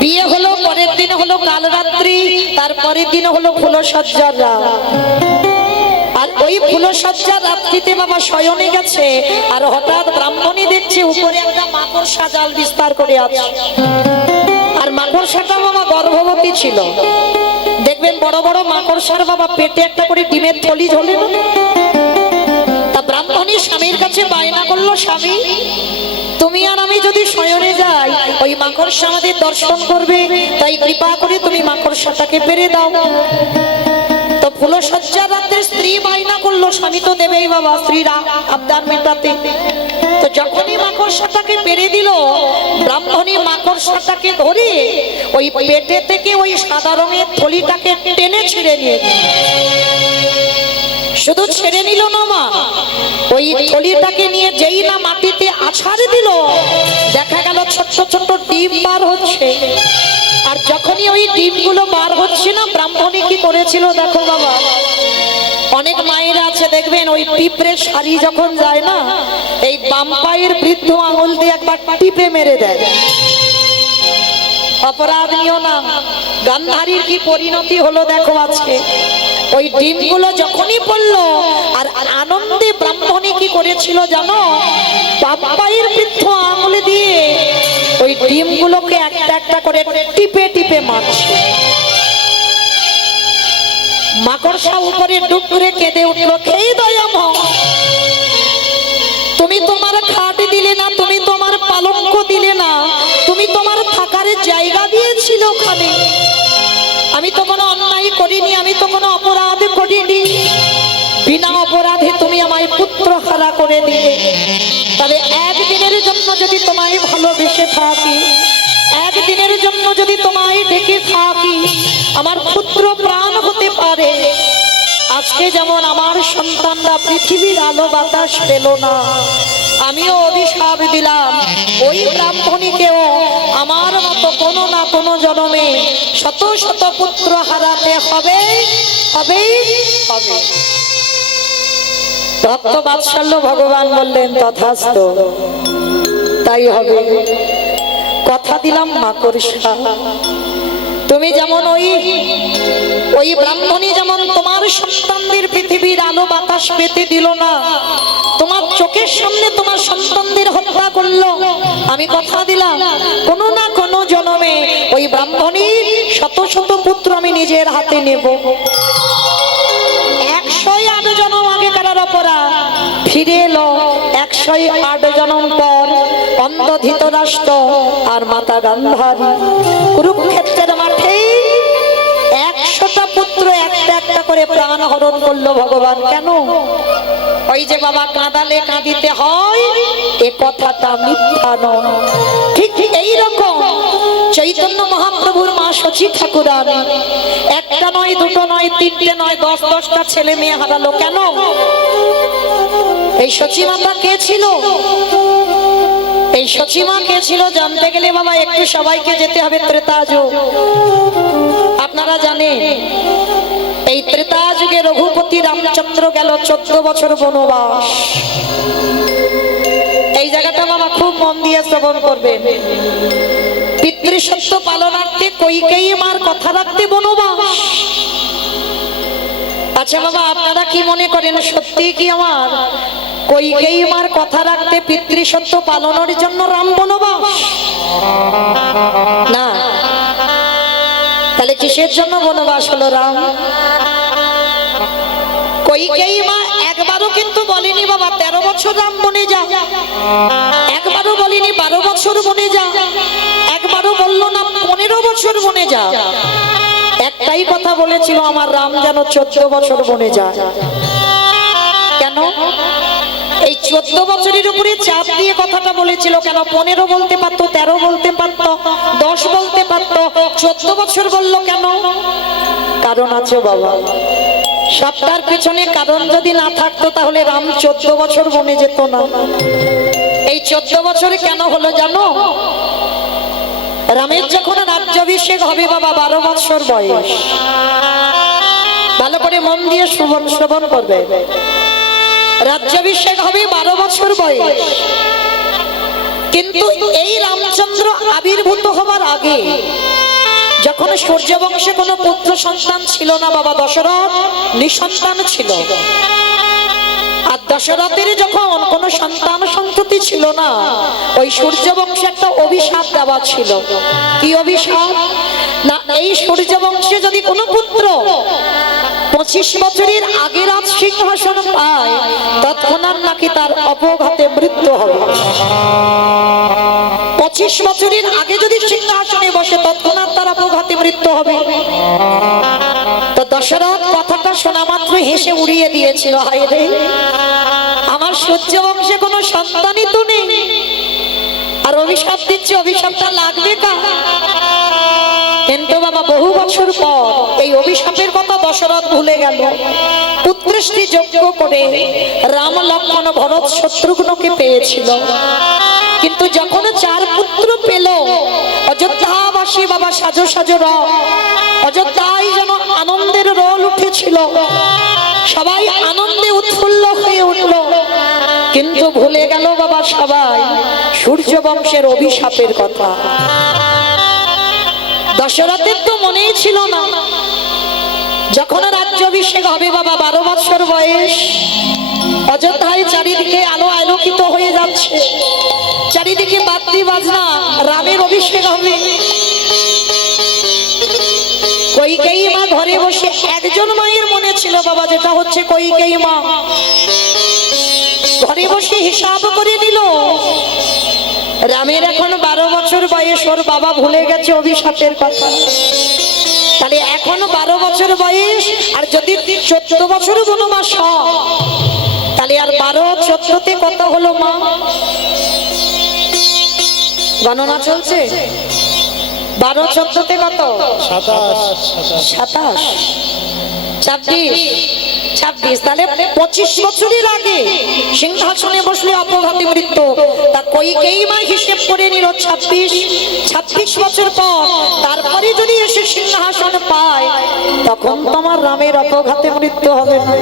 বিয়ে হলো, পরের দিন হলো কাল রাত্রি, তারপরের দিন হলো ফুলসজ্জার রাত। আর ওই ফুলসজ্জা রাত্রিতে বাবা শয়নে গেছে, আর হঠাৎ ব্রাহ্মণী দেখছে উপরে একটা মাকড়সা জাল বিস্তার করে আছে। আর মাকড়সাটা বাবা গর্ভবতী ছিল। দেখবেন বড় বড় মাকড়সার বাবা পেটে একটা করে ডিমের থলি ঝোলে না। তা ব্রাহ্মণী স্বামীর কাছে বায়না করলো, স্বামী তুমি আর আমি যদি শয়নে যাই ওই মাকড়সা আমাদের দর্শন করবে, তাই কৃপা করে তুমি মাকড়সাটাকে পেরে দাও। তো ফুলসজ্জা রাত্রে স্ত্রী বায়না করলো, স্বামী তো দেবেই বাবা, স্ত্রীরা আবদার মেটাতে। তো যখনই মাকড়সাটাকে পেরে দিল, ব্রাহ্মণী মাকড়সাটাকে ধরে ওই পেটে থেকে ওই সাদা রঙের থলিটাকে টেনে ছিঁড়ে নিয়ে গেল। শুধু ছেড়ে নিল না মা, ওই থলিটাকে নিয়ে যেই না মাটিতে আছাড় দিল, দেখা গেল ছোট্ট ছোট্ট ডিম বার হচ্ছে। আর যখনই ওই ডিমগুলো বার হচ্ছে না, ব্রাহ্মণী কি করেছিল দেখো বাবা। অনেক মায়েরা আছে দেখবেন ওই পিঁপড়ের শাড়ি যখন যায় না, এই বাম পায়ের বৃদ্ধ আঙুল দিয়ে একবার টিপে মেরে দেয়। অপরাধ নিও না, গান্ধারীর কি পরিণতি হলো দেখো আজকে। ওই ডিমগুলো যখনই পড়লো, আর আনন্দে ব্রাহ্মণী কি করেছিল জানো, বাম পায়ের বৃদ্ধ আঙুল দিয়ে ওই ডিমগুলোকে একটা একটা করে টিপে টিপে মারছে। মাকড়সা উপরে ডুব করে কেঁদে উঠলো, খেয়ে দয়াম তুমি তোমার খাট দিলে না, তুমি তোমার পালঙ্ক দিলে না, তুমি তোমার থাকার জায়গা দিয়েছিল ওখানে। আমি তো কোনো অন্যায় করিনি, আমি তো কোনো অপরাধ করিনি, বিনা অপরাধে তুমি আমায় পুত্র হারা করে দিলে। তবে একদিনের জন্য যদি তোমায় ভালোবেসে থাকি, একদিনের জন্য যদি তোমায় ডেকে থাকি, আমার পুত্র প্রাণ হতে পারে। আজকে যেমন আমার সন্তানরা পৃথিবীর আলো বাতাস পেল না, আমিও অভিশাপ দিলাম ওই ব্রাহ্মণীকেও আমার মতো কোনো না কোনো জন্মে শত শত পুত্র হারাতে হবে হবে হবে। ভক্ত বাৎসল্য ভগবান বললেন তথাস্তু, তাই হবে। কথা দিলাম মাকড়সা, তুমি যেমন ওই ব্রাহ্মণী যেমন তোমার সন্তানদের পৃথিবীর আলো বাতাস পেতে দিল না, তোমার চোখের সামনে তোমার সন্তানদের হত্যা করলো, আমি কথা দিলাম কোনো না কোনো জন্মে ওই ব্রাহ্মণীর শত শত পুত্র আমি নিজের হাতে নেব। 108 জন্ম আগে কারার অপরাধ ফিরে এলো, 108 জন্ম পর অন্ধ ধৃতরাষ্ট্র আর মাতা গান্ধারী কুরুক্ষেত্রের মাঠে 100টা পুত্র একটা একটা করে প্রাণ হরণ করলো ভগবান। কেন? ওই যে বাবা কাঁদালে কাঁদিতে হয়, এ কথাটা মিথ্যা নয়। ঠিক এইরকম চৈতন্য মহাপ্রভুর মা শচী ঠাকুরানী একটা নয়, দুটো নয়, তিনটে নয়, 10-10টা ছেলে মেয়ে হারালো। কেন? এই শচী মাতা কে ছিল? এই শচী মা কে ছিল জানতে গেলে বাবা একটু সবাইকে যেতে হবে ত্রেতা যুগ। আপনারা জানেন এই ত্রেতা যুগে রঘুপতি রামচন্দ্র গেল 14 বছর বনবাস। এই জায়গাটা বাবা খুব মন দিয়ে শ্রবণ করবেন। পিতৃসত্য পালনার্থে কইকেয়ী মার কথা রাখতে বনবাস। আচ্ছা বাবা আপনারা কি মনে করেন সত্যি কি আমার কইকেয়ী মার কথা রাখতে পিতৃসত্য পালনের জন্য রাম বনবাস? না, তাহলে কিসের জন্য বনবাস হলো রাম? কইকেয়ী মা একবারও কিন্তু বলেনি বাবা 13 বছর রাম বনে যা, একবারও বলেনি 12 বছর বনে যা, একবারও বললো না 15 বছর বনে যা। একটাই কথা বলেছিল, আমার রাম যেন 14 বছর বনে যায়। কেন? এই 14 বছরের উপরে চাপ দিয়ে কথাটা বলেছিল। কেন? 15 বলতে পারতো, 13 বলতে পারতো, 10 বলতে পারতো, 14 বছর বললো কেন? কারণ আছে বাবা, সবটার পিছনে কারণ যদি না থাকতো তাহলে রাম 14 বছর বনে যেত না। এই 14 বছরে কেন হলো জানো? রামের যখন রাজ্যাভিষেক হবে বাবা 12 বছর বয়স, ভালো করে মন দিয়ে শ্রবণ করবে। রাজ্যাভিষেক হবে 12 বছর বয়স, কিন্তু এই রামচন্দ্র আবির্ভূত হবার আগে যখন সূর্যবংশে কোনো পুত্র সন্তান ছিল না বাবা দশরথ নিঃসন্তান ছিল। আর দশরথের যখন কোনো সন্তান সন্ততি ছিল না, ওই সূর্যবংশে একটা অভিশাপ দেওয়া ছিল। কি অভিশাপ? না, এই সূর্যবংশে যদি কোনো পুত্র 25 বছরের আগে রাজ সিংহাসন পায়, তৎক্ষণাৎ নাকি তার অপঘাতে মৃত্যু হবে। 25 বছরের আগে যদি সিংহাসনে বসে, তৎক্ষণাৎ তার অপঘাতে মৃত্যু হবে। তো দশরথ কথাটা শোনা মাত্র হেসে উড়িয়ে দিয়েছিল, হায় রে, আমার সূর্যবংশে কোনো সন্তানই তো নেই, আর অভিশাপ দিচ্ছে, অভিশাপটা লাগবে কার? কিন্তু বাবা বহু বছর পর এই অভিশাপের কথা দশরথ ভুলে গেল। পুত্রষ্টি যজ্ঞ করে রাম লক্ষ্মণ ভরত শত্রুঘ্নকে পেয়েছিল, কিন্তু যখন 4 পুত্র পেল, অযোধ্যাবাসী বাবা সাজো সাজো রব, অযোধ্যায় যেন আনন্দের রোল উঠেছিল, সবাই আনন্দে উৎফুল্ল হয়ে উঠল। কিন্তু ভুলে গেল বাবা সবাই সূর্য বংশের অভিশাপের কথা। দশরথের তো মনেই ছিল না। যখন রাজ্যাভিষেক হবে বাবা 12 বছর বয়স, অযোধ্যায় চারিদিকে আলো আলোকিত হয়ে যাচ্ছে, চারিদিকে বাদ্যি বাজনা, রামের অভিষেক হবে। কইকেয়ী মা ঘরে বসে, একজন মায়ের মনে ছিল বাবা, যেটা হচ্ছে কইকেয়ী মা, ঘরে বসে হিসাব করে নিল, রামের এখন 12 বছর বয়স, ওর বাবা ভুলে গেছে অভিশাপের কথা। তাহলে এখন 12 বছর বয়স, আর যদি 14 বছর বনবাস হয়, তাহলে আর 12 14তে কত হলো মা? গণনা চলছে, 12 14তে কত? 27 26। তাহলে 25 বছরের আগে সিংহাসনে বসলে অপঘাতে মৃত্যু। তা কইকেয়ী মা হিসেব করে নিল 26 বছর পর তারপরে যদি এসে সিংহাসন পায়, তখন তোমার রামের অপঘাতে মৃত্যু হবে না।